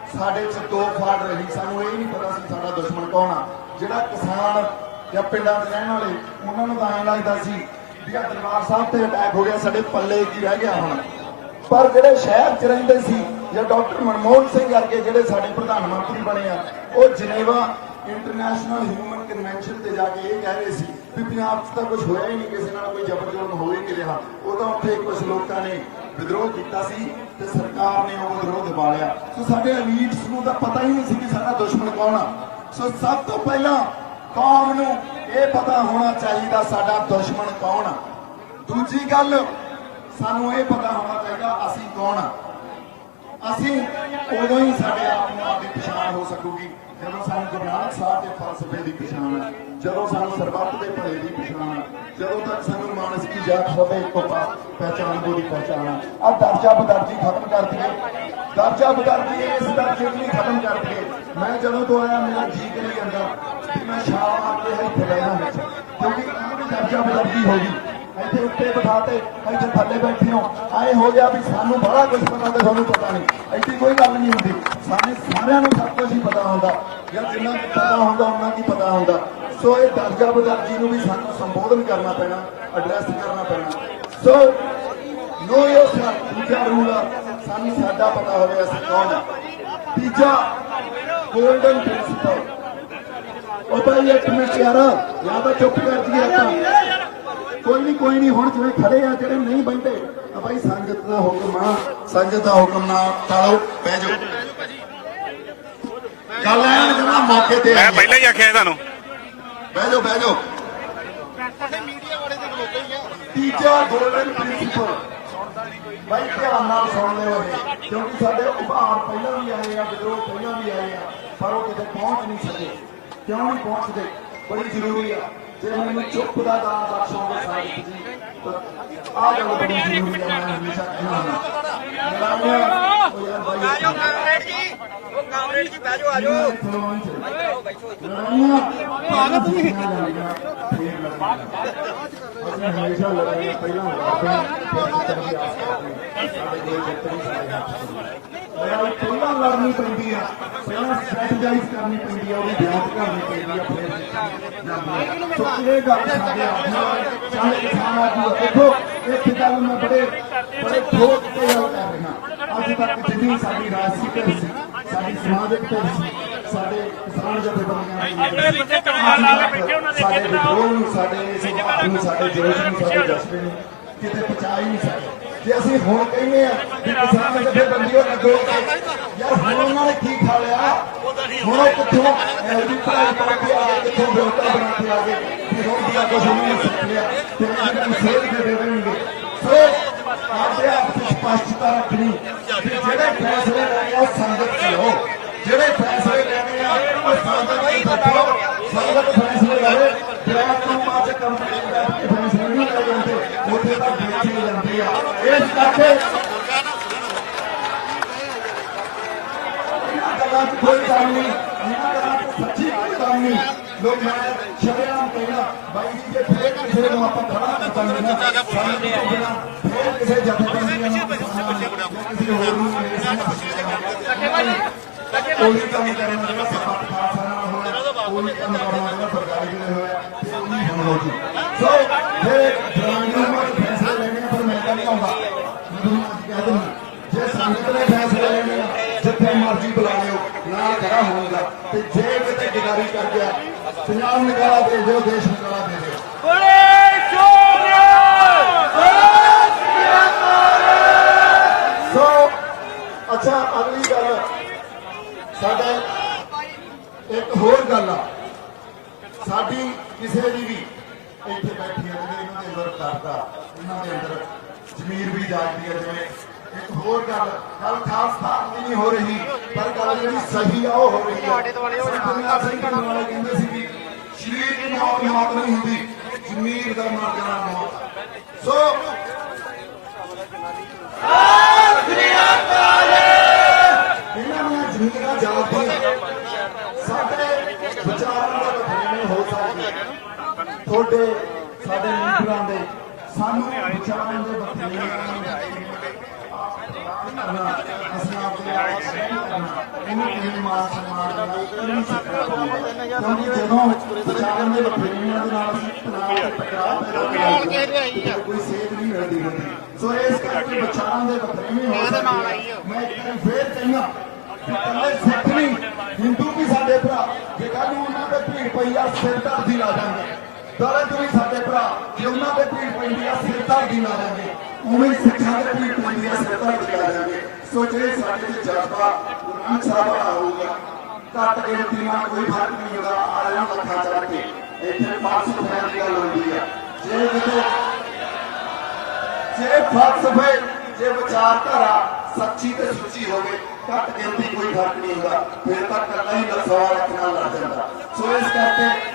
ਸਾਡੇ ਚ ਦੋ ਫਾੜ ਰਹੀ, ਸਾਨੂੰ ਇਹ ਨਹੀਂ ਪਤਾ ਸੀ ਸਾਡਾ ਦੁਸ਼ਮਣ ਕੌਣ ਆ। ਜਿਹੜਾ ਕਿਸਾਨ ਜਾਂ ਪਿੰਡਾਂ ਦੇ ਰਹਿਣ ਵਾਲੇ, ਉਹਨਾਂ ਨੂੰ ਤਾਂ ਐਂ ਲੱਗਦਾ ਸੀ ਵੀ ਆ ਦਰਬਾਰ ਸਾਹਿਬ ਤੇ ਅਟੈਕ ਹੋ ਗਿਆ, ਸਾਡੇ ਪੱਲੇ ਕੀ ਰਹਿ ਗਿਆ ਹੁਣ। ਪਰ ਜਿਹੜੇ ਸ਼ਹਿਰ ਚ ਰਹਿੰਦੇ ਸੀ ਜਾਂ ਡਾਕਟਰ ਮਨਮੋਹਨ ਸਿੰਘ ਵਰਗੇ ਜਿਹੜੇ ਸਾਡੇ ਪ੍ਰਧਾਨ ਮੰਤਰੀ ਬਣੇ ਆ, ਉਹ ਜਨੇਵਾ ਇੰਟਰਨੈਸ਼ਨਲ ਹਿਊਮਨ ਕਨਵੈਨਸ਼ਨ ਤੇ ਜਾ ਕੇ ਇਹ ਕਹਿ ਰਹੇ ਸੀ ਵੀ ਪੰਜਾਬ 'ਚ ਤਾਂ ਕੁਝ ਹੋਇਆ ਹੀ ਨਹੀਂ, ਕਿਸੇ ਨਾਲ ਕੋਈ ਜ਼ਬਰ ਜ਼ੁਲਮ ਹੋ ਹੀ ਨਹੀਂ ਰਿਹਾ। ਉਹ ਤਾਂ ਉੱਥੇ ਕੁਝ ਲੋਕਾਂ ਨੇ ਵਿਦਰੋਹ ਕੀਤਾ ਸੀ ਤੇ ਸਰਕਾਰ ਨੇ ਉਹ ਵਿਦਰੋਹ ਦਬਾ ਲਿਆ। ਸੋ ਸਾਡੇ ਐਲੀਟਸ ਨੂੰ ਤਾਂ ਪਤਾ ਹੀ ਨਹੀਂ ਸੀ ਕਿ ਸਾਡਾ ਦੁਸ਼ਮਣ ਕੌਣ ਆ। ਸੋ ਸਭ ਤੋਂ ਪਹਿਲਾਂ ਕੌਮ ਨੂੰ ਇਹ ਪਤਾ ਹੋਣਾ ਚਾਹੀਦਾ ਸਾਡਾ ਦੁਸ਼ਮਣ ਕੌਣ ਆ। ਦੂਜੀ ਗੱਲ, ਸਾਨੂੰ ਇਹ ਪਤਾ ਹੋਣਾ ਚਾਹੀਦਾ ਅਸੀਂ ਕੌਣ ਆ। ਅਸੀਂ ਉਦੋਂ ਹੀ ਸਾਡੇ ਆਪ ਨੂੰ ਆਪਦੀ ਪਛਾਣ ਹੋ ਸਕੂਗੀ ਜਦੋਂ ਸਾਨੂੰ ਗੁਰੂ ਨਾਨਕ ਸਾਹਿਬ ਦੇ ਫਲਸਫੇ ਦੀ ਪਛਾਣ ਆ, ਜਦੋਂ ਸਾਨੂੰ ਸਰਬੱਤ ਦੇ ਭਲੇ ਦੀ ਪਛਾਣ ਆ, ਜਦੋਂ ਤੱਕ ਸਾਨੂੰ ਮਾਨਸ ਕੀ ਜਾਤ ਸਭੇ ਇੱਕੋ ਪਹਿਚਾਣ ਦੀ ਪਹਿਚਾਣ ਆ। ਦਰਜਾ ਬਦਰਜੀ ਖਤਮ ਕਰ ਦਈਏ, ਦਰਜਾ ਬਦਰਜੀ ਇਸ ਦਰਜੇ ਲਈ ਖਤਮ ਕਰ ਦਈਏ। ਮੈਂ ਜਦੋਂ ਤੋਂ ਆਇਆ ਮੇਰਾ ਜੀ ਕਰੀ ਜਾਂਦਾ ਕਿ ਮੈਂ ਸ਼ਾਮ ਆ ਕੇ ਇੱਥੇ ਰਹਿਣਾ ਵਿੱਚ, ਕਿਉਂਕਿ ਦਰਜਾ ਬਦਰਜੀ ਹੋ ਗਈ। ਇੱਥੇ ਉੱਤੇ ਬਿਠਾ ਤੇ ਇੱਥੇ ਥੱਲੇ ਬੈਠੇ ਹੋ ਐ ਹੋ ਗਿਆ ਵੀ ਸਾਨੂੰ ਬੜਾ ਕੁਝ ਪਤਾ ਤੇ ਤੁਹਾਨੂੰ ਪਤਾ ਨਹੀਂ। ਐਡੀ ਕੋਈ ਗੱਲ ਨਹੀਂ ਹੁੰਦੀ, ਸਾਨੂੰ ਸਾਰਿਆਂ ਨੂੰ ਸਭ ਕੁਝ ਹੀ ਪਤਾ ਹੁੰਦਾ, ਜਾਂ ਜਿੰਨਾ ਕੁ ਪਤਾ ਹੁੰਦਾ ਉਹਨਾਂ ਕੀ ਪਤਾ ਹੁੰਦਾ। ਸੋ ਇਹ ਦਰਜਾ ਬਦਰਜੀ ਨੂੰ ਵੀ ਸਾਨੂੰ ਸੰਬੋਧਨ ਕਰਨਾ ਪੈਣਾ, ਐਡਰੈਸ ਕਰਨਾ ਪੈਣਾ। ਸੋ ਨੋ ਯੋਰਸੈਲਫ ਦੂਜਾ ਰੂਲ ਆ, ਸਾਨੂੰ ਸਾਡਾ ਪਤਾ ਹੋਵੇ ਅਸੀਂ ਕੌਣ ਆ। ਤੀਜਾ ਗੋਲਡਨ ਪ੍ਰਿੰਸੀਪਲ, ਉਹ ਭਾਈ ਇੱਕ ਮਿੰਟ ਯਾਰ, ਜਾਂ ਤਾਂ ਚੁੱਪ ਕਰ ਜੀਏ ਆਪਾਂ। ਕੋਈ ਨਹੀਂ ਹੁਣ ਜਿਵੇਂ ਖੜੇ ਆ ਜਿਹੜੇ ਨਹੀਂ ਬੈਠੇ ਆ ਭਾਈ, ਸੰਗਤ ਦਾ ਹੁਕਮ ਆ, ਸੰਗਤ ਦਾ ਹੁਕਮ ਨਾ ਟਾਲੋ, ਬਹਿ ਜਾਓ। ਗੱਲ ਐਨ ਜਨਾ ਮੌਕੇ ਤੇ ਮੈਂ ਪਹਿਲਾਂ ਹੀ ਆਖਿਆ ਤੁਹਾਨੂੰ ਬਹਿ ਜਾਓ ਬਹਿ ਜਾਓ। ਤੀਜਾ ਗੋਲਡਨ ਪ੍ਰਿੰਸੀਪਲ, ਭਾਈ ਧਿਆਨ ਨਾਲ ਸੁਣ ਲਿਓ ਇਹ, ਕਿਉਂਕਿ ਸਾਡੇ ਉਭਾਰ ਪਹਿਲਾਂ ਵੀ ਆਏ ਆ, ਵਿਦਰੋਹ ਪਹਿਲਾਂ ਵੀ ਆਏ ਆ, ਪਰ ਉਹ ਕਿਤੇ ਪਹੁੰਚ ਨਹੀਂ ਸਕੇ। ਕਿਉਂ ਨਹੀਂ ਪਹੁੰਚਦੇ? ਬੜੀ ਜ਼ਰੂਰੀ ਆ। ਜੇ ਮੈਨੂੰ ਚੁੱਪ ਦਾ ਦਾਨ ਬਖਸ਼ੋਗੇ ਸਾਹਿਬ ਜੀ, ਤਾਂ ਆਹ ਗੱਲ ਬੜੀ ਜ਼ਰੂਰੀ ਆ। ਮੈਂ ਹਮੇਸ਼ਾ ਕਹਿਣਾ ਹੁੰਦਾ ਉਹ ਯਾਰ ਭਾਈ ਆਜੋ ਕਾਮਰੇਡ ਜੀ, ਉਹ ਕਾਮਰੇਡ ਜੀ ਬਹਿ ਜਾਓ, ਆਜੋ ਲੜਾਈਆਂ ਭਾਰਤ ਤੁਸੀਂ ਅਸੀਂ ਹਮੇਸ਼ਾ ਲੜਾਈਆਂ ਪਹਿਲਾਂ ਲੜਦੇ ਹਾਂ, ਫਿਰ ਜਿੱਤਣ ਦੀ ਆਸ ਕਰਦੇ ਹਾਂ। ਸਾਡੇ ਕੋਲ ਜਿੱਤ ਨਹੀਂ ਸਾਡੇ ਹੱਥ ਚ। ਲੜਾਈ ਪਹਿਲਾਂ ਲੜਨੀ ਪੈਂਦੀ ਆ, ਪਹਿਲਾਂ ਸਟ੍ਰੈਟੇਜਾਈਜ਼ ਕਰਨੀ ਪੈਂਦੀ ਆ, ਉਹਦੀ ਜਾਂਚ ਕਰਨੀ ਪੈਂਦੀ ਆ, ਫਿਰ ਸੋ ਇਹ ਗੱਲ ਸਾਡੇ ਚਾਹੇ ਕਿਸਾਨ ਆਗੂ ਦੇਖੋ, ਇੱਕ ਗੱਲ ਮੈਂ ਬੜੇ ਠੋਕ ਕੇ ਗੱਲ ਕਰ ਰਿਹਾ। ਅੱਜ ਤੱਕ ਜਿੰਨੀ ਸਾਡੀ ਰਾਜਸੀ ਧਿਰ ਸੀ, ਸਾਡੀ ਸਮਾਜਿਕ ਧਿਰ ਸੀ, ਸਾਡੇ ਕਿਸਾਨ ਜਥੇਬੰਦੀਆਂ ਸਾਡੇ ਵਿਦਰੋਹ ਨੂੰ, ਸਾਡੇ ਸੁਭਾਅ ਨੂੰ, ਸਾਡੇ ਜੋਸ਼ ਨੂੰ, ਸਾਡੇ ਜਜ਼ਬੇ ਨੂੰ ਕਿਤੇ ਪਹੁੰਚਾ ਹੀ ਨਹੀਂ ਸਕਦੇ। ਜੇ ਅਸੀਂ ਹੁਣ ਕਹਿੰਦੇ ਆ ਕਿ ਕਿਸਾਨ ਜਥੇਬੰਦੀਆਂ ਲੱਗੋ, ਯਾਰ ਹੁਣ ਉਹਨਾਂ ਨੇ ਕੀ ਖਾ ਲਿਆ? ਹੁਣ ਉਹ ਕਿੱਥੋਂ ਐਲਡੀ ਪੜਾਈ ਕਰਕੇ ਆ ਗਏ, ਕਿੱਥੋਂ ਵਿਰੋਧਤਾ ਬਣਾ ਕੇ ਆ ਗਏ, ਫਿਰ ਉਹ ਦੀਆਂ ਕੁਝ ਨਹੀਂ ਸਿੱਖ ਲਿਆ ਤੇ ਇਹਨਾਂ ਨੂੰ ਸੇਧ ਕੇ ਦੇ ਦੇਣਗੇ। ਸੋ ਆਪਣੇ ਆਪ ਵਿੱਚ ਸਪਸ਼ਟਤਾ ਰੱਖਣੀ ਕਿ ਜਿਹੜੇ ਫੈਸਲੇ ਲੈਣੇ ਆ ਉਹ ਸੰਗਤ ਚ ਲਓ, ਜਿਹੜੇ ਫੈਸਲੇ ਲੈਣੇ ਆ ਉਹ ਸੰਗਤ ਚ ਰੱਖੋ, ਸੰਗਤ ਫੈਸਲੇ ਲਵੇ। ਬੈਠ ਤੋਂ ਬਾਅਦ ਕੰਪਨੀ ਬੈਠ ਕੇ ਫੈਸਲੇ ਨਹੀਂ ਲੈ ਜਾਂਦੇ, ਉੱਥੇ ਤਾਂ ਵੇਚੇ ਜਾਂਦੇ ਆ। ਇਸ ਕਰਕੇ ਇਹਨਾਂ ਗੱਲਾਂ 'ਚ ਕੋਈ ਕੰਮ ਨਹੀਂ, ਇਹਨਾਂ ਗੱਲਾਂ 'ਚ ਸੱਚੀ ਕੋਈ ਕੰਮ ਨਹੀਂ। ਲੋਕ ਮੈਂ ਸ਼ਰੇਆਮ ਕਹਿਣਾ ਬਾਈ ਜੀ, ਜੇ ਫੇਰ ਕਿਸੇ ਨੂੰ ਆਪਾਂ ਖੜਾ ਕਰਾਂਗੇ ਨਾ, ਸਾਨੂੰ ਤੋਂ ਬਿਨਾਂ ਫੇਰ ਕਿਸੇ ਜਥੇਬੰਦੀਆਂ ਨੂੰ ਕਿਸੇ ਹੋਰ ਨੂੰ ਕੋਈ ਕੰਮ ਕਰਨਾ ਜਿਹੜਾ ਸਪਾਟ ਖਾਲਸਾ ਨਾਲ ਹੋਇਆ, ਕੋਈ ਕੰਮ ਕਰਨਾ ਜਿਹੜਾ ਸਰਕਾਰੀ ਜਿਹੜੇ ਹੋਇਆ, ਤੇ ਉਹ ਨਹੀਂ ਹੁਣ ਹੋ ਜੀ। ਸੋ ਫਿਰ ਡਰਾਈਵਰ ਨੂੰ ਫੈਸਲੇ ਲੈਣੇ ਆ, ਪਰ ਮੈਂ ਨਹੀਂ ਆਉਂਦਾ। ਮੈਂ ਤੁਹਾਨੂੰ ਅੱਜ ਕਹਿ ਦਿੰਦਾ, ਜੇ ਸੰਗਤ ਨੇ ਫੈਸਲੇ ਲੈਣੇ ਆ, ਜਿੱਥੇ ਮਰਜ਼ੀ ਬੁਲਾ ਲਿਓ, ਨਾਲ ਖੜਾ ਹੋਊਗਾ। ਤੇ ਜੇ ਕਿਤੇ ਗਿਦਾਰੀ ਕਰ ਗਿਆ, ਪੰਜਾਬ ਨਿਕਾਲਾ ਦੇ ਦਿਓ, ਦੇਸ਼ ਨਿਕਾਲਾ ਦੇ ਦਿਓ। ਸੋ ਅੱਛਾ, ਅਗਲੀ ਗੱਲ ਸਾਡੇ ਇੱਕ ਹੋਰ ਗੱਲ ਆ, ਸਾਡੀ ਕਿਸੇ ਦੀ ਵੀ ਇੱਥੇ ਬੈਠੀ ਆ ਜਿਹੜੇ ਇਹਨਾਂ ਦੇ ਅੰਦਰ ਡਰਦਾ, ਇਹਨਾਂ ਦੇ ਅੰਦਰ ਜ਼ਮੀਰ ਵੀ ਜਾਗਦੀ ਹੈ। ਜਿਵੇਂ ਇੱਕ ਹੋਰ ਗੱਲ ਖਾਸ ਬਾਤ ਵੀ ਨਹੀਂ ਹੋ ਰਹੀ, ਪਰ ਗੱਲ ਜਿਹੜੀ ਸਹੀ ਆ ਉਹ ਹੋ ਰਹੀ ਹੈ। ਦੁਨੀਆ ਸਿੰਘ ਵਾਲੇ ਕਹਿੰਦੇ ਸੀ ਕਿ ਸ਼ਰੀਰ ਦੀ ਮੌਤ ਨਹੀਂ ਹੁੰਦੀ, ਜ਼ਮੀਰ ਦਾ ਮਰ ਜਾਣਾ ਮੌਤ। ਸੋ ਇਹਨਾਂ ਦੀਆਂ ਜ਼ਮੀਰਾਂ ਜਾਗਦੀਆਂ, ਸਾਡੇ ਵਿਚਾਰਾਂ ਦਾ ਬਦਲਾਅ ਹੋ ਸਕਦਾ। ਤੁਹਾਡੇ ਸਾਡੇ ਲੀਡਰਾਂ ਦੇ ਸਾਨੂੰ ਵਿਚਾਰਾਂ ਦੇ ਬਦਲਾਅ ਕਰਨਾ, ਅਸੀਂ ਆਪਣੇ ਆਪ ਕਰਨਾ, ਇਹਨੂੰ ਕਿਵੇਂ ਮਾਨ ਸਨਮਾਨ ਕਰਨਾ, ਕਿਵੇਂ ਸਿੱਖਣਾ। ਕਿਉਂਕਿ ਜਦੋਂ ਵਿਚਾਰਾਂ ਦੇ ਬਦਲਾਅ ਦੇ ਨਾਲ ਅਸੀਂ ਤਣਾਅ ਤੇ ਟਕਰਾਅ ਪੈਦਾ ਕੋਈ ਸੇਧ ਨਹੀਂ ਮਿਲਦੀ ਹੁੰਦੀ। ਸੋ ਇਸ ਕਰਕੇ ਵਿਚਾਰਾਂ ਦੇ ਬਦਲਾਅ ਹੋ ਸਕਦੇ। ਮੈਂ ਇੱਕ ਵਾਰ ਫੇਰ ਕਹਿਣਾ ਕਿ ਕੱਲੇ ਸਿੱਖ ਨਹੀਂ, ਹਿੰਦੂ ਵੀ ਸਾਡੇ ਭਰਾ, ਜੇ ਕੱਲ ਨੂੰ ਉਹਨਾਂ ਦੇ ਭੀੜ ਪਈ ਆ, ਸਿਰ ਧਰਦੀ ਲਾ ਜਾਂਦੇ। ਦਲਿਤ ਵੀ ਸਾਡੇ ਭਰਾ, ਜੇ ਉਹਨਾਂ ਦੇ ਭੀੜ ਪੈਂਦੀ ਆ, ਸਿਰ ਧਰਦੀ ਲਾ ਜਾਂਦੇ। ਉਵੇਂ ਸਿੱਖਾਂ ਦੇ ਭੀੜ ਪੈਂਦੀ ਆ, ਸਿਰ ਧਰਦੀ ਲਾ ਜਾਂਦੇ। ਸੋ ਜੇ ਸਾਡੇ ਚ ਜਜ਼ਬਾ ਗੁਰੂ ਸਾਹਿਬ ਵਾਲਾ ਹੋਊਗਾ, ਘੱਟ ਗਿਣਤੀ ਨਾਲ ਕੋਈ ਫਰਕ ਨਹੀਂ ਹੋਗਾ। ਆਲਿਆਂ ਲੱਖਾਂ ਚੜ ਕੇ ਇੱਥੇ ਫਲਸਫੇ ਦੀ ਗੱਲ ਹੁੰਦੀ ਆ। ਜੇ ਕਿਤੇ ਜੇ ਫਲਸਫੇ, ਜੇ ਵਿਚਾਰਧਾਰਾ ਸੱਚੀ ਤੇ ਸੁੱਚੀ ਹੋਵੇ, ਘੱਟ ਗਿਣਤੀ ਕੋਈ ਫਰਕ ਨਹੀਂ ਹੁੰਦਾ, ਫਿਰ ਤਾਂ ਕੱਲਾ ਹੀ ਲੱਖਾਂ ਲੱਖ ਨਾਲ ਲੜ ਜਾਂਦਾ। ਸੋ ਇਸ ਕਰਕੇ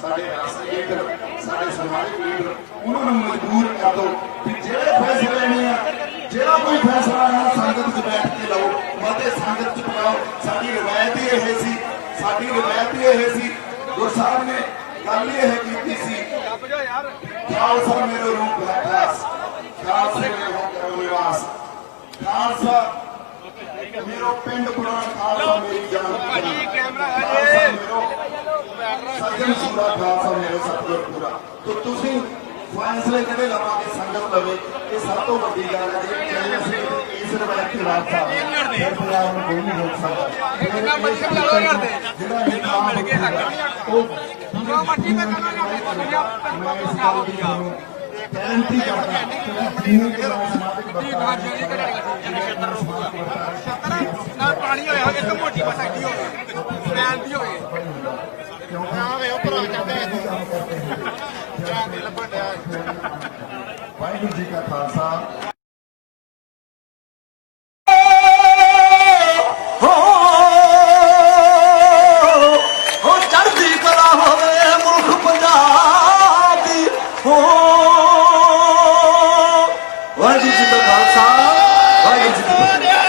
ਸਾਡੇ ਰਾਸ਼ਟਰੀ ਲੀਡਰ, ਸਾਡੇ ਸਮਾਜਿਕ ਲੀਡਰ, ਉਹਨਾਂ ਨੂੰ ਮਜਬੂਰ ਕਰ ਦਿਓ ਕਿ ਜਿਹੜੇ ਫੈਸਲੇ ਲੈਣੇ ਆ ਜਿਹੜਾ ਕੋਈ ਫੈਸਲਾ ਹੈ ਸੰਗਤ 'ਚ ਬੈਠ ਕੇ ਲਓ, ਮਤੇ ਸੰਗਤ 'ਚ ਪਾਓ। ਸਾਡੀ ਰਵਾਇਤ ਹੀ ਇਹ ਸੀ, ਸਾਡੀ ਰਵਾਇਤ ਹੀ ਇਹ ਸੀ। ਗੁਰੂ ਸਾਹਿਬ ਨੇ ਗੱਲ ਇਹ ਕੀਤੀ ਸੀ, ਖਾਲਸਾ ਮੇਰੇ ਰੂਪ ਹੈ ਖਾਸ, ਖਾਲਸਾ ਮੇਰੇ ਹੋ ਕਰੋ ਨਿਵਾਸ, ਖਾਲਸਾ मेरो पिंड पुराण, खालसा मेरी जान, खालसा मेरो सज्जन सूरा, खालसा मेरो सतगुर पूरा। तो तुसी फैसले किहड़े लवांगे, संगत लवे, ये सब तो वड्डी गल है। जे चाहे असीं इस रवायत खिलाफ था, फिर पंजाब नूं कोई नहीं रोक सकदा। जिहड़ा इन्साफ मैं इस गल दी गारंटी करदा कि समाजिक पानी होया एक मोटी बसाई होवे स्टैंड दी होवे आवे ऊपर आ जाते जान लबड़ दया। वाहिगुरू जी का खालसा। चढ़दी कला होवे मुल्क पंजाब दी हो। वाहिगुरू जी का खालसा, वाहिगुरू जी की फतेह।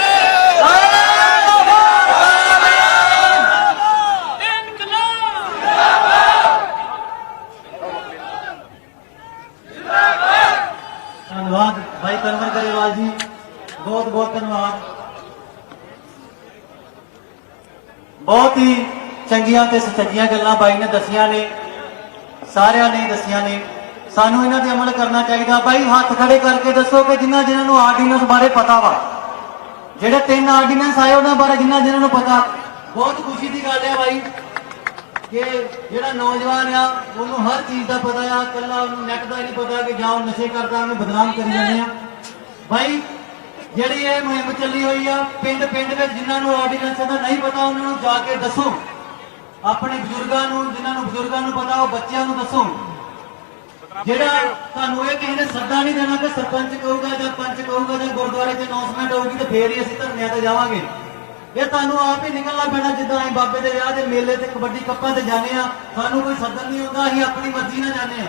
ਧੰਨਵਾਦ ਭਾਈ ਕਨਵਰ ਗਰੇਵਾਲ ਜੀ, ਬਹੁਤ ਬਹੁਤ ਧੰਨਵਾਦ। ਬਹੁਤ ਹੀ ਚੰਗੀਆਂ ਤੇ ਸੱਚੀਆਂ ਗੱਲਾਂ ਬਾਈ ਨੇ ਦਸੀਆਂ ਨੇ, ਸਾਰਿਆਂ ਨੇ ਦਸੀਆਂ ਨੇ। ਸਾਨੂੰ ਇਹਨਾਂ ਤੇ ਅਮਲ ਕਰਨਾ ਚਾਹੀਦਾ। ਬਾਈ ਹੱਥ ਖੜੇ ਕਰਕੇ ਦੱਸੋ ਕਿ ਜਿਨ੍ਹਾਂ ਨੂੰ ਆਰਡੀਨੈਂਸ ਬਾਰੇ ਪਤਾ ਵਾ, ਜਿਹੜੇ 3 ਆਰਡੀਨੈਂਸ ਆਏ ਉਹਨਾਂ ਬਾਰੇ ਜਿਨ੍ਹਾਂ ਨੂੰ ਪਤਾ। ਬਹੁਤ ਖੁਸ਼ੀ ਦੀ ਗੱਲ ਹੈ ਬਾਈ ਕਿ ਜਿਹੜਾ ਨੌਜਵਾਨ ਆ ਉਹਨੂੰ ਹਰ ਚੀਜ਼ ਦਾ ਪਤਾ ਆ, ਇਕੱਲਾ ਉਹਨੂੰ ਨੈਟ ਦਾ ਹੀ ਨਹੀਂ ਪਤਾ ਕਿ ਜਾਂ ਉਹ ਨਸ਼ੇ ਕਰਦਾ ਉਹਨੂੰ ਬਦਨਾਮ ਕਰੀ ਜਾਂਦੇ ਆ। ਬਾਈ ਜਿਹੜੀ ਇਹ ਮੁਹਿੰਮ ਚੱਲੀ ਹੋਈ ਆ, ਪਿੰਡ ਪਿੰਡ ਵਿੱਚ ਜਿਨ੍ਹਾਂ ਨੂੰ ਆਰਡੀਨੈਂਸ ਦਾ ਨਹੀਂ ਪਤਾ ਉਹਨਾਂ ਨੂੰ ਜਾ ਕੇ ਦੱਸੋ। ਆਪਣੇ ਬਜ਼ੁਰਗਾਂ ਨੂੰ, ਜਿਨ੍ਹਾਂ ਨੂੰ ਬਜ਼ੁਰਗਾਂ ਨੂੰ ਪਤਾ ਉਹ ਬੱਚਿਆਂ ਨੂੰ ਦੱਸੋ। ਜਿਹੜਾ ਤੁਹਾਨੂੰ ਇਹ ਕਿਸੇ ਨੇ ਸੱਦਾ ਨਹੀਂ ਦੇਣਾ ਕਿ ਸਰਪੰਚ ਕਹੂਗਾ ਜਾਂ ਪੰਚ ਕਹੂਗਾ ਜਾਂ ਗੁਰਦੁਆਰੇ 'ਚ ਅਨਾਉਂਸਮੈਂਟ ਹੋਊਗੀ ਤੇ ਫੇਰ ਹੀ ਅਸੀਂ ਧਰਨਿਆਂ ਤੇ ਜਾਵਾਂਗੇ। ਇਹ ਤੁਹਾਨੂੰ ਆਪ ਹੀ ਨਿਕਲਣਾ ਪੈਣਾ। ਜਿੱਦਾਂ ਅਸੀਂ ਬਾਬੇ ਦੇ ਵਿਆਹ ਦੇ ਮੇਲੇ ਤੇ ਕਬੱਡੀ ਕੱਪਾਂ ਤੇ ਜਾਂਦੇ ਆ, ਸਾਨੂੰ ਕੋਈ ਸੱਦਣ ਨਹੀਂ ਹੁੰਦਾ, ਅਸੀਂ ਆਪਣੀ ਮਰਜ਼ੀ ਨਾਲ ਜਾਂਦੇ ਆ।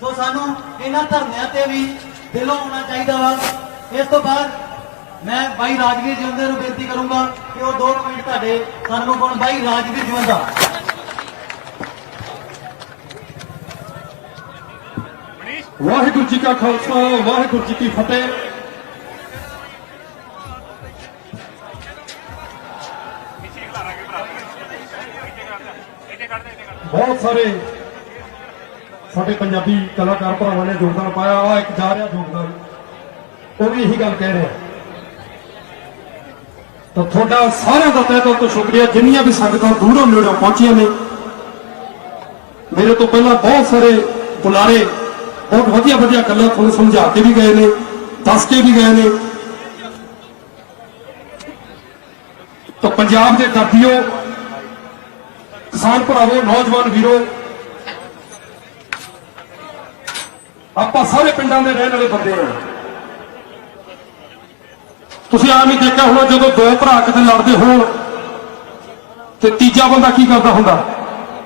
ਸੋ ਸਾਨੂੰ ਇਹਨਾਂ ਧਰਨਿਆਂ ਤੇ ਵੀ ਦਿਲੋਂ ਆਉਣਾ ਚਾਹੀਦਾ ਵਾ। ਇਸ ਤੋਂ ਬਾਅਦ ਮੈਂ ਬਾਈ ਰਾਜਵੀਰ ਜਿਉਂਦੇ ਨੂੰ ਬੇਨਤੀ ਕਰੂੰਗਾ ਕਿ ਉਹ 2 ਮਿੰਟ ਤੁਹਾਡੇ ਸਾਨੂੰ ਕੋਣ। ਬਾਈ ਰਾਜਵੀਰ ਜਿਉਂਦਾ। ਵਾਹਿਗੁਰੂ ਜੀ ਕਾ ਖਾਲਸਾ, ਵਾਹਿਗੁਰੂ ਜੀ ਕੀ ਫਤਿਹ। ਬਹੁਤ ਸਾਰੇ ਸਾਡੇ ਪੰਜਾਬੀ ਕਲਾਕਾਰ ਭਰਾਵਾਂ ਨੇ ਯੋਗਦਾਨ ਪਾਇਆ। ਆ ਇੱਕ ਜਾ ਰਿਹਾ ਯੋਗਦਾਨ, ਉਹ ਵੀ ਇਹੀ ਗੱਲ ਕਹਿ ਰਿਹਾ। ਤਾਂ ਤੁਹਾਡਾ ਸਾਰਿਆਂ ਦਾ ਤਹਿ ਦਿਲ ਤੋਂ ਸ਼ੁਕਰੀਆ, ਜਿੰਨੀਆਂ ਵੀ ਸੰਗਤਾਂ ਦੂਰੋਂ ਨੇੜੋਂ ਪਹੁੰਚੀਆਂ ਨੇ। ਮੇਰੇ ਤੋਂ ਪਹਿਲਾਂ ਬਹੁਤ ਸਾਰੇ ਬੁਲਾਰੇ ਬਹੁਤ ਵਧੀਆ ਵਧੀਆ ਗੱਲਾਂ ਤੁਹਾਨੂੰ ਸਮਝਾ ਕੇ ਵੀ ਗਏ ਨੇ, ਦੱਸ ਕੇ ਵੀ ਗਏ ਨੇ। ਤਾਂ ਪੰਜਾਬ ਦੇ ਦਰਦੀਓ, ਕਿਸਾਨ ਭਰਾਵੋ, ਨੌਜਵਾਨ ਵੀਰੋ, ਆਪਾਂ ਸਾਰੇ ਪਿੰਡਾਂ ਦੇ ਰਹਿਣ ਵਾਲੇ ਬੰਦੇ ਹਾਂ। ਤੁਸੀਂ ਆਮ ਹੀ ਦੇਖਿਆ ਹੋਣਾ, ਜਦੋਂ 2 ਭਰਾ ਕਿਤੇ ਲੜਦੇ ਹੋਣ ਤੇ ਤੀਜਾ ਬੰਦਾ ਕੀ ਕਰਦਾ ਹੁੰਦਾ,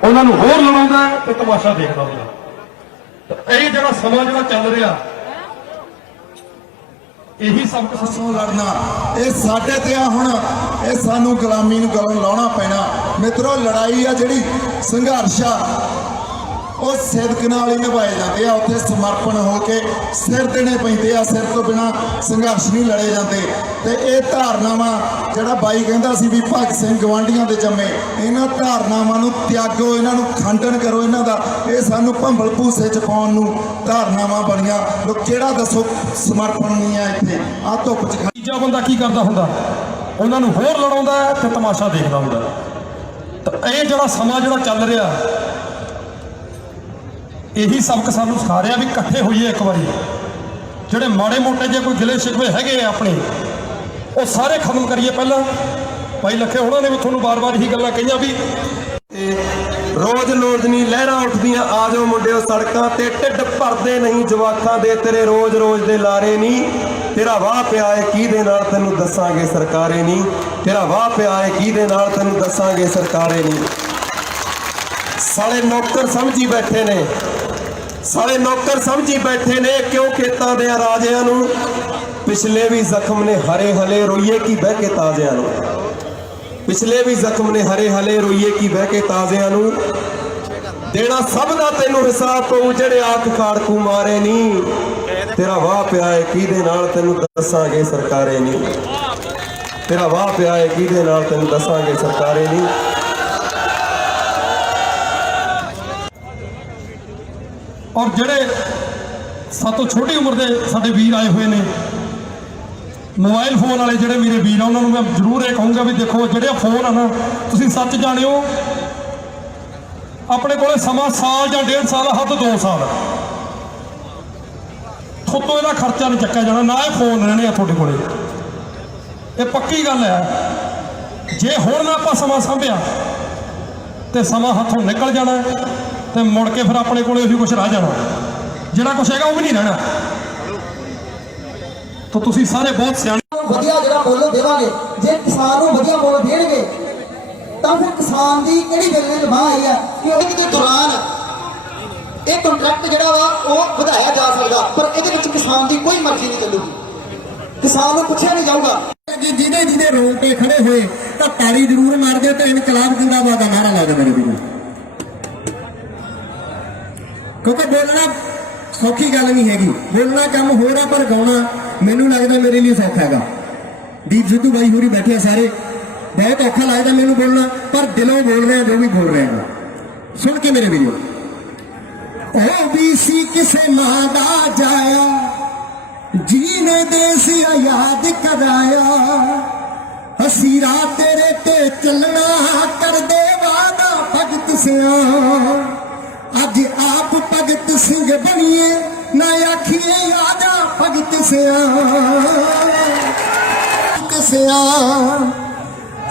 ਉਹਨਾਂ ਨੂੰ ਹੋਰ ਲੜਾਉਂਦਾ ਤੇ ਤਮਾਸ਼ਾ ਦੇਖਦਾ ਹੁੰਦਾ। ਤਾਂ ਇਹ ਜਿਹੜਾ ਸਮਾਂ ਜਿਹੜਾ ਚੱਲ ਰਿਹਾ, ਇਹੀ ਸਬਕ ਸੋ ਲੜਨਾ ਇਹ ਸਾਡੇ ਤੇ ਆ। ਹੁਣ ਇਹ ਸਾਨੂੰ ਗੁਲਾਮੀ ਨੂੰ ਗਲੋਂ ਲਾਉਣਾ ਪੈਣਾ। ਮਿੱਤਰੋ, ਲੜਾਈ ਆ ਜਿਹੜੀ ਸੰਘਰਸ਼ ਆ, ਉਹ ਸਿਦਕ ਨਾਲ ਹੀ ਨਿਭਾਏ ਜਾਂਦੇ ਆ। ਉੱਥੇ ਸਮਰਪਣ ਹੋ ਕੇ ਸਿਰ ਦੇਣੇ ਪੈਂਦੇ ਆ। ਸਿਰ ਤੋਂ ਬਿਨਾ ਸੰਘਰਸ਼ ਨਹੀਂ ਲੜੇ ਜਾਂਦੇ। ਤੇ ਇਹ ਧਾਰਨਾਵਾਂ ਜਿਹੜਾ ਬਾਈ ਕਹਿੰਦਾ ਸੀ ਵੀ ਭਗਤ ਸਿੰਘ ਗਵਾਂਢੀਆਂ ਦੇ ਜੰਮੇ, ਇਹਨਾਂ ਧਾਰਨਾਵਾਂ ਨੂੰ ਤਿਆਗੋ, ਇਹਨਾਂ ਨੂੰ ਖੰਡਨ ਕਰੋ। ਇਹਨਾਂ ਦਾ ਇਹ ਸਾਨੂੰ ਭੰਬਲ ਭੂਸੇ ਚ ਪਾਉਣ ਨੂੰ ਧਾਰਨਾਵਾਂ ਬਣੀਆਂ। ਲੋਕ ਕਿਹੜਾ ਦੱਸੋ ਸਮਰਪਣ ਨਹੀਂ ਆ ਇੱਥੇ। ਆ ਧੁੱਪ ਚ ਤੀਜਾ ਬੰਦਾ ਕੀ ਕਰਦਾ ਹੁੰਦਾ, ਉਹਨਾਂ ਨੂੰ ਹੋਰ ਲੜਾਉਂਦਾ ਤੇ ਤਮਾਸ਼ਾ ਦੇਖਦਾ ਹੁੰਦਾ। ਤਾਂ ਇਹ ਜਿਹੜਾ ਸਮਾਂ ਜਿਹੜਾ ਚੱਲ ਰਿਹਾ, ਇਹੀ ਸਬਕ ਸਾਨੂੰ ਸਿਖਾ ਰਿਹਾ ਵੀ ਇਕੱਠੇ ਹੋਈਏ ਇੱਕ ਵਾਰੀ। ਜਿਹੜੇ ਮਾੜੇ ਮੋਟੇ ਜੇ ਕੋਈ ਗਿਲੇ ਸ਼ਿਕਵੇ ਹੈਗੇ ਆ ਆਪਣੇ, ਉਹ ਸਾਰੇ ਖਤਮ ਕਰੀਏ। ਪਹਿਲਾਂ ਭਾਈ ਲੱਖੇ ਹੋਣਾ ਨੇ ਵੀ ਤੁਹਾਨੂੰ ਬਾਰ-ਬਾਰ ਇਹੀ ਗੱਲਾਂ ਕਹੀਆਂ ਵੀ ਰੋਜ਼ ਲੋੜਨੀ ਲਹਿਰਾਂ ਉੱਠਦੀਆਂ, ਆ ਜਾਓ ਮੁੰਡਿਓ ਸੜਕਾਂ ਤੇ, ਢਿੱਡ ਭਰਦੇ ਨਹੀਂ ਜਵਾਕਾਂ ਦੇ ਤੇਰੇ ਰੋਜ਼-ਰੋਜ਼ ਦੇ ਲਾਰੇ ਨਹੀਂ। ਤੇਰਾ ਵਾਹ ਪਿਆ ਏ ਕਿਹਦੇ ਨਾਲ ਤੈਨੂੰ ਦੱਸਾਂਗੇ ਸਰਕਾਰੇ ਨਹੀਂ। ਤੇਰਾ ਵਾਹ ਪਿਆ ਏ ਕਿਹਦੇ ਨਾਲ ਤੈਨੂੰ ਦੱਸਾਂਗੇ ਸਰਕਾਰੇ ਨਹੀਂ। ਸਾਲੇ ਨੌਕਰ ਸਮਝੀ ਬੈਠੇ ਨੇ, सारे नौकर समझी बैठे ने क्यों खेतां दे राजिਆਂ ਨੂੰ पिछले भी जख्म ने हरे हले रोइए की बह के ताजिਆਂ ਨੂੰ पिछले भी जख्म ने हरे हले रोइए की बह के ताजिਆਂ ਨੂੰ देना सब दा तेनू हिसाब पऊ ਜਿਹੜੇ आख खाड़कू मारे नहीं तेरा वाह पिया है किहदे नाल तेनू दसांगे सरकारे नहीं तेरा वाह पिया है किहदे नाल तेनू दसांगे सरकारे नहीं। और ਜਿਹੜੇ ਸਾਤੋਂ ਛੋਟੀ ਉਮਰ ਦੇ ਸਾਡੇ ਵੀਰ ਆਏ ਹੋਏ ਨੇ ਮੋਬਾਈਲ ਫੋਨ ਵਾਲੇ ਜਿਹੜੇ ਮੇਰੇ ਵੀਰ ਆ ਉਹਨਾਂ ਨੂੰ ਮੈਂ ਜ਼ਰੂਰ ਇਹ ਕਹੂੰਗਾ ਵੀ ਦੇਖੋ ਜਿਹੜੇ ਫੋਨ ਆ ਨਾ ਤੁਸੀਂ ਸੱਚ ਜਾਣਿਓ ਆਪਣੇ ਕੋਲੇ ਸਮਾਂ ਸਾਲ ਜਾਂ 1.5 ਸਾਲ ਹੱਦ 2 ਸਾਲ ਥੋਤੋਂ ਇਹਦਾ ਖਰਚਾ ਨਹੀਂ ਚੱਕਿਆ ਜਾਣਾ ਨਾ ਇਹ ਫੋਨ ਰਹਿਣੇ ਆ ਤੁਹਾਡੇ ਕੋਲੇ ਇਹ ਪੱਕੀ ਗੱਲ ਹੈ। ਜੇ ਹੁਣ ਨਾ ਆਪਾਂ ਸਮਾਂ ਸੰਭਿਆ ਤੇ ਸਮਾਂ ਹੱਥੋਂ ਨਿਕਲ ਜਾਣਾ ਤੇ ਮੁੜ ਕੇ ਫਿਰ ਆਪਣੇ ਕੋਲੇ ਉਹੀ ਕੁਝ ਰਹਿ ਜਾਣਾ ਜਿਹੜਾ ਕੁਝ ਹੈਗਾ ਉਹ ਵੀ ਨਹੀਂ ਰਹਿਣਾ। ਤਾਂ ਤੁਸੀਂ ਸਾਰੇ ਬਹੁਤ ਸਿਆਣੇ ਵਧੀਆ ਜਿਹੜਾ ਮੁੱਲ ਦੇਵਾਂਗੇ ਜੇ ਕਿਸਾਨ ਨੂੰ ਵਧੀਆ ਮੁੱਲ ਦੇਣਗੇ ਤਾਂ ਫਿਰ ਕਿਸਾਨ ਦੀ ਕਿਹੜੀ ਗੱਲ ਨੇ ਨਿਭਾ ਆਈ ਆ ਕਿ ਉਹਦੇ ਦੇ ਦੌਰਾਨ ਇਹ ਕੰਟਰੈਕਟ ਜਿਹੜਾ ਵਾ ਉਹ ਵਧਾਇਆ ਜਾ ਸਕਦਾ ਪਰ ਇਹਦੇ ਵਿੱਚ ਕਿਸਾਨ ਦੀ ਕੋਈ ਮਰਜ਼ੀ ਨਹੀਂ ਚੱਲੂਗੀ ਕਿਸਾਨ ਨੂੰ ਪੁੱਛਿਆ ਨਹੀਂ ਜਾਊਗਾ। ਜਿਹਦੇ ਜਿਹਦੇ ਰੋਲ ਤੇ ਖੜੇ ਹੋਏ ਤਾਂ ਤਾੜੀ ਜ਼ਰੂਰ ਮਾਰਦੇ ਤੇ ਇਨਕਲਾਬ ਜਿੰਦਾਬਾਦ ਦਾ ਨਾਰਾ ਲਾ ਦੇ ਮੇਰੇ ਵੀਰੋ ਕਿਉਂਕਿ ਬੋਲਣਾ ਸੌਖੀ ਗੱਲ ਨਹੀਂ ਹੈਗੀ ਬੋਲਣਾ ਕੰਮ ਹੋਰ ਆ ਪਰ ਗਾਉਣਾ ਮੈਨੂੰ ਲੱਗਦਾ ਮੇਰੇ ਲਈ ਸੌਖਾ ਹੈਗਾ। ਦੀਪ ਸਿੱਧੂ ਬਾਈ ਹੋਰੀ ਬੈਠੇ ਸਾਰੇ ਬਹੁਤ ਔਖਾ ਲੱਗਦਾ ਮੈਨੂੰ ਬੋਲਣਾ ਪਰ ਦਿਲੋਂ ਬੋਲ ਰਿਹਾ ਜੋ ਵੀ ਬੋਲ ਰਿਹਾ ਸੁਣ ਕੇ ਮੇਰੇ ਵੀਰੋ ਉਹ ਵੀ ਸੀ ਕਿਸੇ ਮਾਂ ਦਾ ਜਾਇਆ ਜੀਨੇ ਦੇਸ ਯਾਦ ਕਰਾਇਆ ਅਸੀਂ ਰਾਤ ਤੇਰੇ ਤੇ ਚੱਲਣਾ ਕਰਦੇ ਵਾਦਾ ਭਗਤ ਸਿਆ ਅੱਜ ਆਪ ਭਗਤ ਸਿੰਘ ਬਣੀਏ ਨਾ ਆਖੀਏ ਆਜਾ ਭਗਤ ਸਿਆ ਕਸਿਆ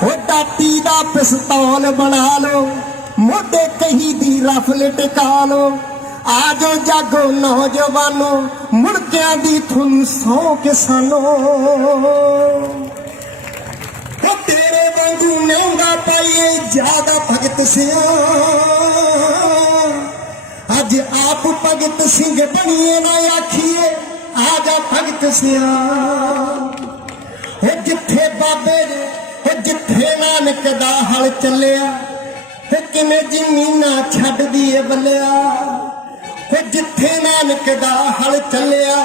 ਹੋ ਟਾਟੀ ਦਾ ਪਿਸਤੌਲ ਬਣਾ ਲਓ ਮੋਢੇ ਕਹੀ ਦੀ ਰਫਲ ਟਿਕਾ ਲਓ ਆਜੋ ਜਾਗੋ ਨੌਜਵਾਨੋ ਮੁੜਕਿਆਂ ਦੀ ਤੁਹਾਨੂੰ ਸੌ ਕਿਸਾਨੋ ਉਹ ਤੇਰੇ ਵਾਂਗੂ ਨਿਉਂਦਾ ਪਾਈਏ ਜਿਆਦਾ ਭਗਤ ਸਿਆ ਅੱਜ ਆਪ ਭਗਤ ਸਿੰਘ ਬਣੀਏ ਨਾ ਆਖੀਏ ਆਜਾ ਭਗਤ ਸਿਆ ਉਹ ਜਿੱਥੇ ਬਾਬੇ ਨੇ ਉਹ ਜਿੱਥੇ ਨਾਨਕ ਦਾ ਹਲ ਚੱਲਿਆ ਤੇ ਕਿਵੇਂ ਜ਼ਮੀਨਾਂ ਛੱਡਦੀ ਏ ਬੱਲਿਆ ਉਹ ਜਿੱਥੇ ਨਾਨਕ ਦਾ ਹਲ ਚੱਲਿਆ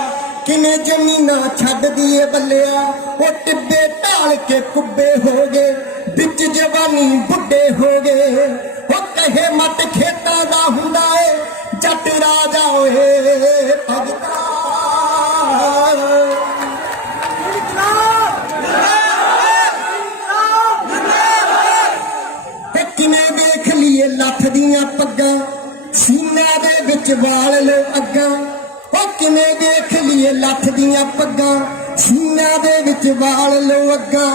ਕਿਵੇਂ ਜ਼ਮੀਨਾਂ ਛੱਡਦੀ ਏ ਬੱਲਿਆ ਉਹ ਟਿੱਬੇ ਢਾਲ ਕੇ ਕੁੱਬੇ ਹੋ ਗਏ ਵਿੱਚ ਜਵਾਨੀ ਬੁੱਢੇ ਹੋ ਗਏ ਉਹ ਕਹੇ ਮੱਟ ਖੇਤਾਂ ਦਾ ਹੁੰਦਾ ਏ ਜੱਟ ਰਾਜਾ ਓਏ ਭਗਤਾ ਕਿਵੇਂ ਦੇਖ ਲਈਏ ਲੱਥ ਦੀਆਂ ਪੱਗਾਂ ਸੀਨਿਆਂ ਦੇ ਵਿੱਚ ਵਾਲ ਲੋ ਅੱਗਾਂ ਉਹ ਕਿਵੇਂ ਦੇਖ ਲਈਏ ਲੱਥ ਦੀਆਂ ਪੱਗਾਂ ਸੀਨਿਆਂ ਦੇ ਵਿੱਚ ਵਾਲ ਲੋ ਅੱਗਾਂ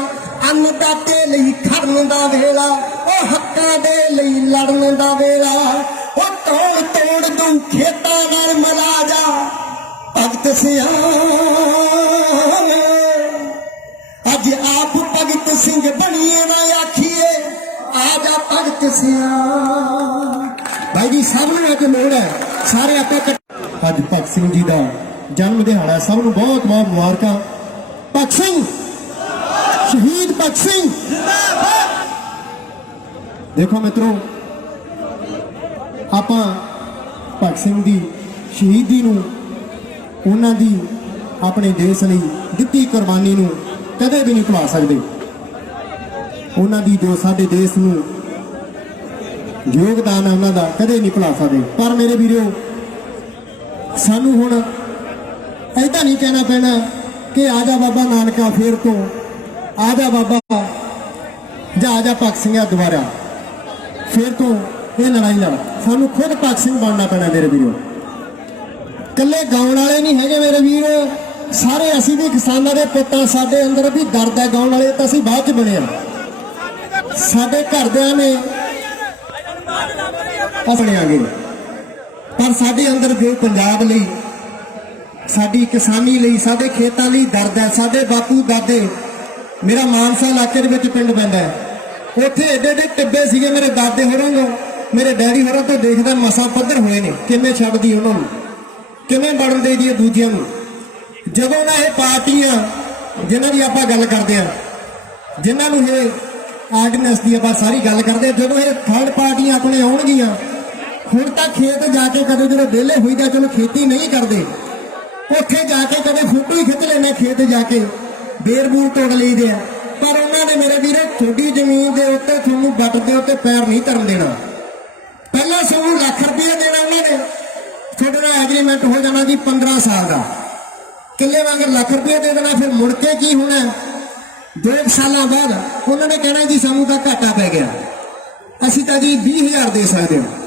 ਅੰਨਦਾਤੇ ਲਈ ਖੜਨ ਦਾ ਵੇਲਾ ਉਹ ਹੱਕਾਂ ਦੇ ਲਈ ਲੜਨ ਦਾ ਵੇਲਾ ਉਹ ਤੋੜ ਤੋੜ ਦੂੰ ਖੇਤਾਂ ਨਾਲ ਮਿਲਾ ਜਾ ਭਗਤ ਸਿਆ ਅੱਜ ਆਪ ਭਗਤ ਸਿੰਘ ਬਣੀਏ ਨਾ ਆਖੀਏ ਆਜਾ ਭਗਤ ਸਿਆ ਭਾਈ ਜੀ ਸਭ ਨੂੰ ਅੱਜ ਲੋੜ ਹੈ ਸਾਰੇ ਆਪੇ ਅੱਜ ਭਗਤ ਸਿੰਘ ਜੀ ਦਾ ਜਨਮ ਦਿਹਾੜਾ ਸਭ ਨੂੰ ਬਹੁਤ ਬਹੁਤ ਮੁਬਾਰਕਾਂ। ਭਗਤ ਸਿੰਘ ਸ਼ਹੀਦ ਭਗਤ ਸਿੰਘ ਜਿੰਦਾਬਾਦ। ਦੇਖੋ ਮਿੱਤਰੋ ਆਪਾਂ ਭਗਤ ਸਿੰਘ ਦੀ ਸ਼ਹੀਦੀ ਨੂੰ ਉਹਨਾਂ ਦੀ ਆਪਣੇ ਦੇਸ਼ ਲਈ ਦਿੱਤੀ ਕੁਰਬਾਨੀ ਨੂੰ ਕਦੇ ਵੀ ਨਹੀਂ ਭੁਲਾ ਸਕਦੇ। ਉਹਨਾਂ ਦੀ ਜੋ ਸਾਡੇ ਦੇਸ਼ ਨੂੰ ਯੋਗਦਾਨ ਹੈ ਉਹਨਾਂ ਦਾ ਕਦੇ ਨਹੀਂ ਭੁਲਾ ਸਕਦੇ। ਪਰ ਮੇਰੇ ਵੀਰੋ ਸਾਨੂੰ ਹੁਣ ਐਦਾਂ ਨਹੀਂ ਕਹਿਣਾ ਪੈਣਾ ਕਿ ਆਜਾ ਬਾਬਾ ਨਾਨਕਾ ਫੇਰ ਤੋਂ ਆਜਾ ਬਾਬਾ ਜਾਂ ਆਜਾ ਭਗਤ ਸਿੰਘ ਦੁਬਾਰਾ ਫੇਰ ਤੋਂ ਇਹ ਲੜਾਈ ਲੜ ਸਾਨੂੰ ਖੁਦ ਭਗਤ ਸਿੰਘ ਬਣਨਾ ਪੈਣਾ ਮੇਰੇ ਵੀਰੋ। ਇਕੱਲੇ ਗਾਉਣ ਵਾਲੇ ਨਹੀਂ ਹੈਗੇ ਮੇਰੇ ਵੀਰੋ ਸਾਰੇ ਅਸੀਂ ਵੀ ਕਿਸਾਨਾਂ ਦੇ ਪੁੱਤਾਂ ਸਾਡੇ ਅੰਦਰ ਵੀ ਦਰਦ ਹੈ ਗਾਉਣ ਵਾਲੇ ਤਾਂ ਅਸੀਂ ਬਾਅਦ ਚ ਬਣੇ ਆ ਸਾਡੇ ਘਰਦਿਆਂ ਨੇ ਆਪਣੇ ਆਗੇ ਪਰ ਸਾਡੇ ਅੰਦਰ ਜੋ ਪੰਜਾਬ ਲਈ ਸਾਡੀ ਕਿਸਾਨੀ ਲਈ ਸਾਡੇ ਖੇਤਾਂ ਲਈ ਦਰਦ ਹੈ। ਸਾਡੇ ਬਾਪੂ ਦਾਦੇ ਮੇਰਾ ਮਾਨਸਾ ਇਲਾਕੇ ਦੇ ਵਿੱਚ ਪਿੰਡ ਪੈਂਦਾ ਹੈ ਉੱਥੇ ਏਡੇ ਏਡੇ ਟਿੱਬੇ ਸੀਗੇ ਮੇਰੇ ਦਾਦੇ ਹੋਰਾਂ ਨੂੰ ਮੇਰੇ ਡੈਡੀ ਹੋਰਾਂ ਤੋਂ ਦੇਖਦਾ ਮਸਾ ਪੱਧਰ ਹੋਏ ਨੇ ਕਿਵੇਂ ਛੱਡਦੀ ਉਹਨਾਂ ਨੂੰ ਕਿਵੇਂ ਬਣਨ ਦੇ ਦਈਏ ਦੂਜਿਆਂ ਨੂੰ। ਜਦੋਂ ਨਾ ਇਹ ਪਾਰਟੀਆਂ ਜਿਨ੍ਹਾਂ ਦੀ ਆਪਾਂ ਗੱਲ ਕਰਦੇ ਆ, ਜਿਨ੍ਹਾਂ ਨੂੰ ਇਹ ਆਰਡੀਨੈਂਸ ਦੀ ਆਪਾਂ ਸਾਰੀ ਗੱਲ ਕਰਦੇ ਆ, ਜਦੋਂ ਇਹ ਥਰਡ ਪਾਰਟੀਆਂ ਆਪਣੇ ਆਉਣਗੀਆਂ, ਹੁਣ ਤਾਂ ਖੇਤ ਜਾ ਕੇ ਕਦੇ ਜਦੋਂ ਵਿਹਲੇ ਹੋਈਦਾ, ਚਲੋ ਖੇਤੀ ਨਹੀਂ ਕਰਦੇ, ਉੱਥੇ ਜਾ ਕੇ ਕਦੇ ਫੋਟੋ ਹੀ ਖਿੱਚ ਲੈਣਾ, ਖੇਤ ਜਾ ਕੇ ਬੇਰ ਬੂਰ ਤੋੜ ਲਈਦੇ ਆ। ਪਰ ਉਹਨਾਂ ਨੇ ਮੇਰੇ ਵੀਰੇ ਛੋਟੀ ਜ਼ਮੀਨ ਦੇ ਉੱਤੇ ਤੁਹਾਨੂੰ ਵੱਟ ਦੇ ਉੱਤੇ ਪੈਰ ਨਹੀਂ ਧਰਨ ਦੇਣਾ। ਪਹਿਲਾਂ ਸਾਨੂੰ ਲੱਖ ਰੁਪਏ ਦੇਣਾ ਉਹਨਾਂ ਨੇ, ਤੁਹਾਡੇ ਨਾਲ ਐਗਰੀਮੈਂਟ ਹੋ ਜਾਣਾ ਜੀ 15 ਸਾਲ ਦਾ, ਕਿੱਲੇ ਵਾਂਗਰ ਲੱਖ ਰੁਪਏ ਦੇ ਦੇਣਾ। ਫਿਰ ਮੁੜ ਕੇ ਕੀ ਹੋਣਾ, 2 ਸਾਲਾਂ ਬਾਅਦ ਉਹਨਾਂ ਨੇ ਕਹਿਣਾ ਜੀ ਸਾਨੂੰ ਤਾਂ ਘਾਟਾ ਪੈ ਗਿਆ, ਅਸੀਂ ਤਾਂ ਜੀ 20,000 ਦੇ ਸਕਦੇ ਹਾਂ।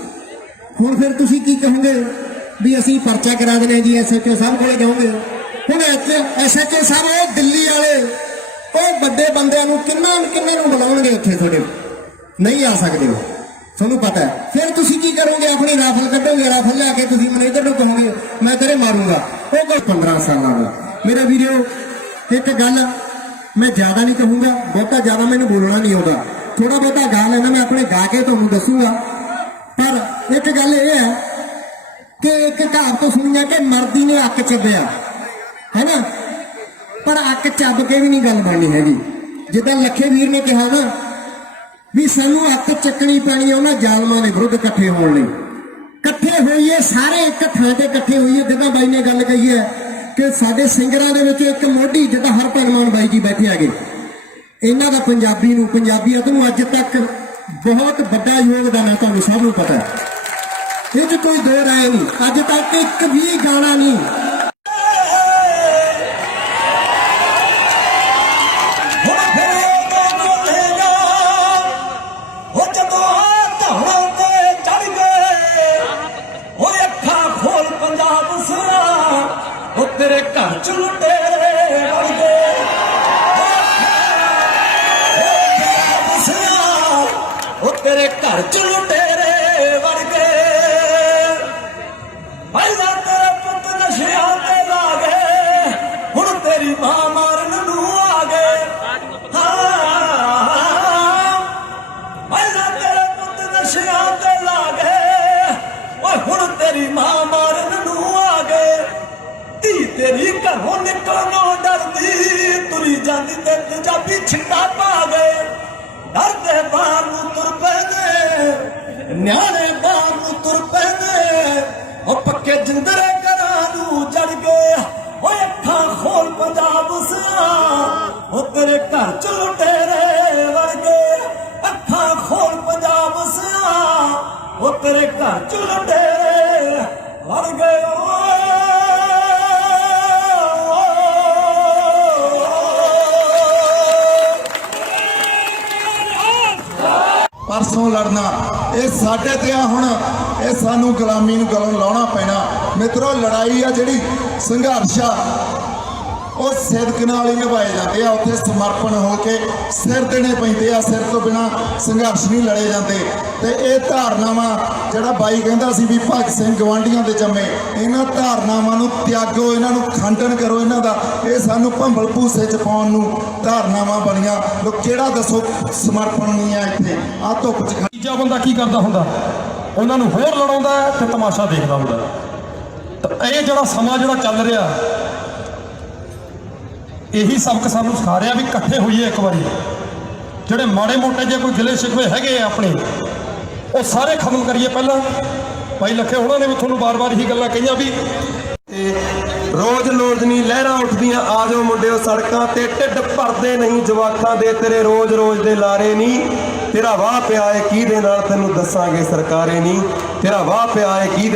ਹੁਣ ਫਿਰ ਤੁਸੀਂ ਕੀ ਕਹੋਗੇ ਵੀ ਅਸੀਂ ਪਰਚਾ ਕਰਾ ਦੇਣਾ ਜੀ, ਐਸਐਚਓ ਸਾਹਿਬ ਕੋਲੇ ਜਾਓਗੇ। ਹੁਣ ਐਸਐਚਓ ਸਾਹਿਬ ਉਹ ਦਿੱਲੀ ਵਾਲੇ ਉਹ ਵੱਡੇ ਬੰਦਿਆਂ ਨੂੰ ਕਿੰਨੇ ਨੂੰ ਬੁਲਾਉਣਗੇ ਉੱਥੇ, ਤੁਹਾਡੇ ਨਹੀਂ ਆ ਸਕਦੇ ਹੋ, ਤੁਹਾਨੂੰ ਪਤਾ ਹੈ। ਫਿਰ ਤੁਸੀਂ ਕੀ ਕਰੋਗੇ, ਆਪਣੀ ਰਾਫਲ ਕੱਢੋਗੇ, ਰਾਫਲ ਲਿਆ ਕੇ ਤੁਸੀਂ ਮੈਨੇਜਰ ਨੂੰ ਕਹੋਗੇ ਮੈਂ ਤੇਰੇ ਮਾਰੂੰਗਾ। ਉਹ ਕੋਲ 15 ਸਾਲਾਂ ਦਾ। ਮੇਰੇ ਵੀਰੋ ਇੱਕ ਗੱਲ ਮੈਂ ਜ਼ਿਆਦਾ ਨਹੀਂ ਕਹੂੰਗਾ, ਬਹੁਤਾ ਜ਼ਿਆਦਾ ਮੈਨੂੰ ਬੋਲਣਾ ਨਹੀਂ ਆਉਂਦਾ, ਥੋੜਾ ਬਹੁਤਾ ਗਾ ਲੈਣਾ ਮੈਂ, ਆਪਣੇ ਗਾ ਕੇ ਤੁਹਾਨੂੰ ਦੱਸੂਗਾ। ਪਰ ਇੱਕ ਗੱਲ ਇਹ ਹੈ ਕਿ ਇੱਕ ਕਹਾਵਤ ਸੁਣੀਆਂ ਕਿ ਮਰਦੀ ਨੇ ਅੱਕ ਚੱਬਿਆ, ਹੈ ਨਾ, ਪਰ ਅੱਕ ਚੱਬ ਕੇ ਵੀ ਨਹੀਂ ਗੱਲ ਬਣਨੀ ਹੈਗੀ। ਜਿੱਦਾਂ ਲੱਖੇ ਵੀਰ ਨੇ ਕਿਹਾ ਨਾ ਵੀ ਸਾਨੂੰ ਅੱਕ ਚੱਕਣੀ ਪੈਣੀ ਉਹਨਾਂ ਜ਼ਾਲਮਾਂ ਦੇ ਵਿਰੁੱਧ ਇਕੱਠੇ ਹੋਣ ਲਈ। ਇਕੱਠੇ ਹੋਈਏ ਸਾਰੇ, ਇੱਕ ਥਾਂ ਤੇ ਇਕੱਠੇ ਹੋਈਏ। ਜਿੱਦਾਂ ਬਾਈ ਨੇ ਗੱਲ ਕਹੀ ਹੈ ਕਿ ਸਾਡੇ ਸਿੰਗਰਾਂ ਦੇ ਵਿੱਚ ਇੱਕ ਮੋਢੀ ਜਿੱਦਾਂ ਹਰਭਜਨ ਬਾਈ ਜੀ ਬੈਠੇ ਹੈਗੇ, ਇਹਨਾਂ ਦਾ ਪੰਜਾਬੀਅਤ ਨੂੰ ਅੱਜ ਤੱਕ ਬਹੁਤ ਵੱਡਾ ਯੋਗਦਾਨ ਹੈ, ਤੁਹਾਨੂੰ ਸਭ ਨੂੰ ਪਤਾ ਹੈ, ਇਹ 'ਚ ਕੋਈ ਦੋ ਰਾਏ ਨਹੀਂ। ਅੱਜ ਤੱਕ ਇੱਕ ਵੀ ਗਾਣਾ ਨਹੀਂ ਹੁਣ ਫਿਰ ਉਹ ਬੋਲੇਗਾ, ਉਹ ਜਦੋਂ ਧੌਣਾਂ ਤੇ ਚੜ ਗਏ, ਉਹ ਅੱਖਾਂ ਖੋਲ ਪੰਜਾਬ ਸਿਆ, ਉਹ ਤੇਰੇ ਘਰ ਚ ਲੁਟੇਰੇ ਵੜ ਗਏ। ਪੰਜਾਬ ਸਿਆ, ਉਹ ਤੇਰੇ ਘਰ ਚ ਲੁਟੇਰੇ ਵੜ ਗਏ। ਪਹਿਲਾਂ ਤੇਰੇ ਪੁੱਤ ਨਸ਼ਿਆਂ ਤੇ ਲਾ ਗਏ, ਹੁਣ ਤੇਰੀ ਮਾਂ ਮਾਰਨ ਨੂੰ ਆ ਗਏ। ਪਹਿਲਾਂ ਤੇਰੇ ਪੁੱਤ ਨਸ਼ਿਆਂ ਤੇ ਲਾ ਗਏ, ਓਏ ਹੁਣ ਤੇਰੀ ਮਾਂ ਮਾਰਨ ਨੂੰ ਆ ਗਏ। ਧੀ ਤੇਰੀ ਘਰੋਂ ਨਿਕਲਣੋਂ ਡਰਦੀ, ਤੁਰੀ ਜਾਂਦੀ ਤੇ ਪੰਜਾਬੀ ਛਿੰਦਾ ਪਾ ਗਏ। ਡਰਦੇ ਬਾਹਰ ਨੂੰ ਤੁਰ ਪੈਂਦੇ, ਨਿਆਣੇ ਬਾਹਰ ਨੂੰ ਤੁਰ ਪੈਂਦੇ, ਉਹ ਪੱਕੇ ਜਿੰਦਰੇ ਘਰਾਂ ਨੂੰ ਜੜ ਗਏ। ਓਏ ਅੱਖਾਂ ਖੋਲ ਪੰਜਾਬ ਸਿਆ, ਉਹ ਤੇਰੇ ਘਰ ਚ ਲੁਟੇਰੇ ਵੜ ਗਏ। ਅੱਖਾਂ ਖੋਲ ਪੰਜਾਬ ਸਿਆ, ਉਹ ਤੇਰੇ ਘਰ ਚ ਲੁਟੇਰੇ ਵੜ ਗਏ। ਪਰਸੋਂ ਲੜਨਾ ਇਹ ਸਾਡੇ ਤੇ ਆ, ਹੁਣ ਇਹ ਸਾਨੂੰ ਗੁਲਾਮੀ ਨੂੰ ਗਲੋਂ ਲਾਉਣਾ ਪੈਣਾ। ਮਿੱਤਰੋ ਲੜਾਈ ਆ ਜਿਹੜੀ ਸੰਘਰਸ਼ ਆ ਉਹ ਸਿਦਕ ਨਾਲ ਹੀ ਨਿਭਾਏ ਜਾਂਦੇ ਆ, ਉੱਥੇ ਸਮਰਪਣ ਹੋ ਕੇ ਸਿਰ ਦੇਣੇ ਪੈਂਦੇ ਆ, ਸਿਰ ਤੋਂ ਬਿਨਾ ਸੰਘਰਸ਼ ਨਹੀਂ ਲੜੇ ਜਾਂਦੇ। ਤੇ ਇਹ ਧਾਰਨਾਵਾਂ ਜਿਹੜਾ ਬਾਈ ਕਹਿੰਦਾ ਸੀ ਵੀ ਭਗਤ ਸਿੰਘ ਗਵਾਂਢੀਆਂ ਦੇ ਜੰਮੇ, ਇਹਨਾਂ ਧਾਰਨਾਵਾਂ ਨੂੰ ਤਿਆਗੋ, ਇਹਨਾਂ ਨੂੰ ਖੰਡਨ ਕਰੋ ਇਹਨਾਂ ਦਾ। ਇਹ ਸਾਨੂੰ ਭੰਬਲ ਭੂਸੇ ਚ ਪਾਉਣ ਨੂੰ ਧਾਰਨਾਵਾਂ ਬਣੀਆਂ। ਲੋਕ ਕਿਹੜਾ ਦੱਸੋ ਸਮਰਪਣ ਨਹੀਂ ਆ ਇੱਥੇ, ਆ ਧੁੱਪ ਚ ਤੀਜਾ ਬੰਦਾ ਕੀ ਕਰਦਾ ਹੁੰਦਾ, ਉਹਨਾਂ ਨੂੰ ਹੋਰ ਲੜਾਉਂਦਾ ਹੈ ਤੇ ਤਮਾਸ਼ਾ ਦੇਖਦਾ ਹੁੰਦਾ। ਤਾਂ ਇਹ ਜਿਹੜਾ ਸਮਾਂ ਜਿਹੜਾ ਚੱਲ ਰਿਹਾ, ਇਹੀ ਸਬਕ ਸਾਨੂੰ ਸਿਖਾ ਰਿਹਾ ਵੀ ਇਕੱਠੇ ਹੋਈਏ ਇੱਕ ਵਾਰੀ। ਜਿਹੜੇ ਮਾੜੇ ਮੋਟੇ ਜੇ ਕੋਈ ਗਿਲੇ ਸ਼ਿਕਵੇ ਹੈਗੇ ਆ ਆਪਣੇ, ਉਹ ਸਾਰੇ ਖਤਮ ਕਰੀਏ। ਪਹਿਲਾਂ ਭਾਈ ਲੱਖੇ ਉਹਨਾਂ ਨੇ ਵੀ ਤੁਹਾਨੂੰ ਬਾਰ-ਬਾਰ ਇਹੀ ਗੱਲਾਂ ਕਹੀਆਂ ਵੀ ਰੋਜ਼ ਲੋੜਨੀ ਲਹਿਰਾਂ ਉੱਠਦੀਆਂ, ਆ ਜਾਓ ਮੁੰਡਿਓ ਸੜਕਾਂ ਤੇ, ਢਿੱਡ ਭਰਦੇ ਨਹੀਂ ਜਵਾਕਾਂ ਦੇ ਤੇਰੇ ਰੋਜ਼ ਦੇ ਲਾਰੇ ਨਹੀਂ। ਤੇਰਾ ਵਾਹ ਪਿਆ ਏ ਕੀ ਦੇ ਨਾਲ ਤੈਨੂੰ ਦੱਸਾਂਗੇ ਸਰਕਾਰੇ ਨਹੀਂ, ਤੇਰਾ ਵਾਹ ਪਿਆ ਏ ਕੀ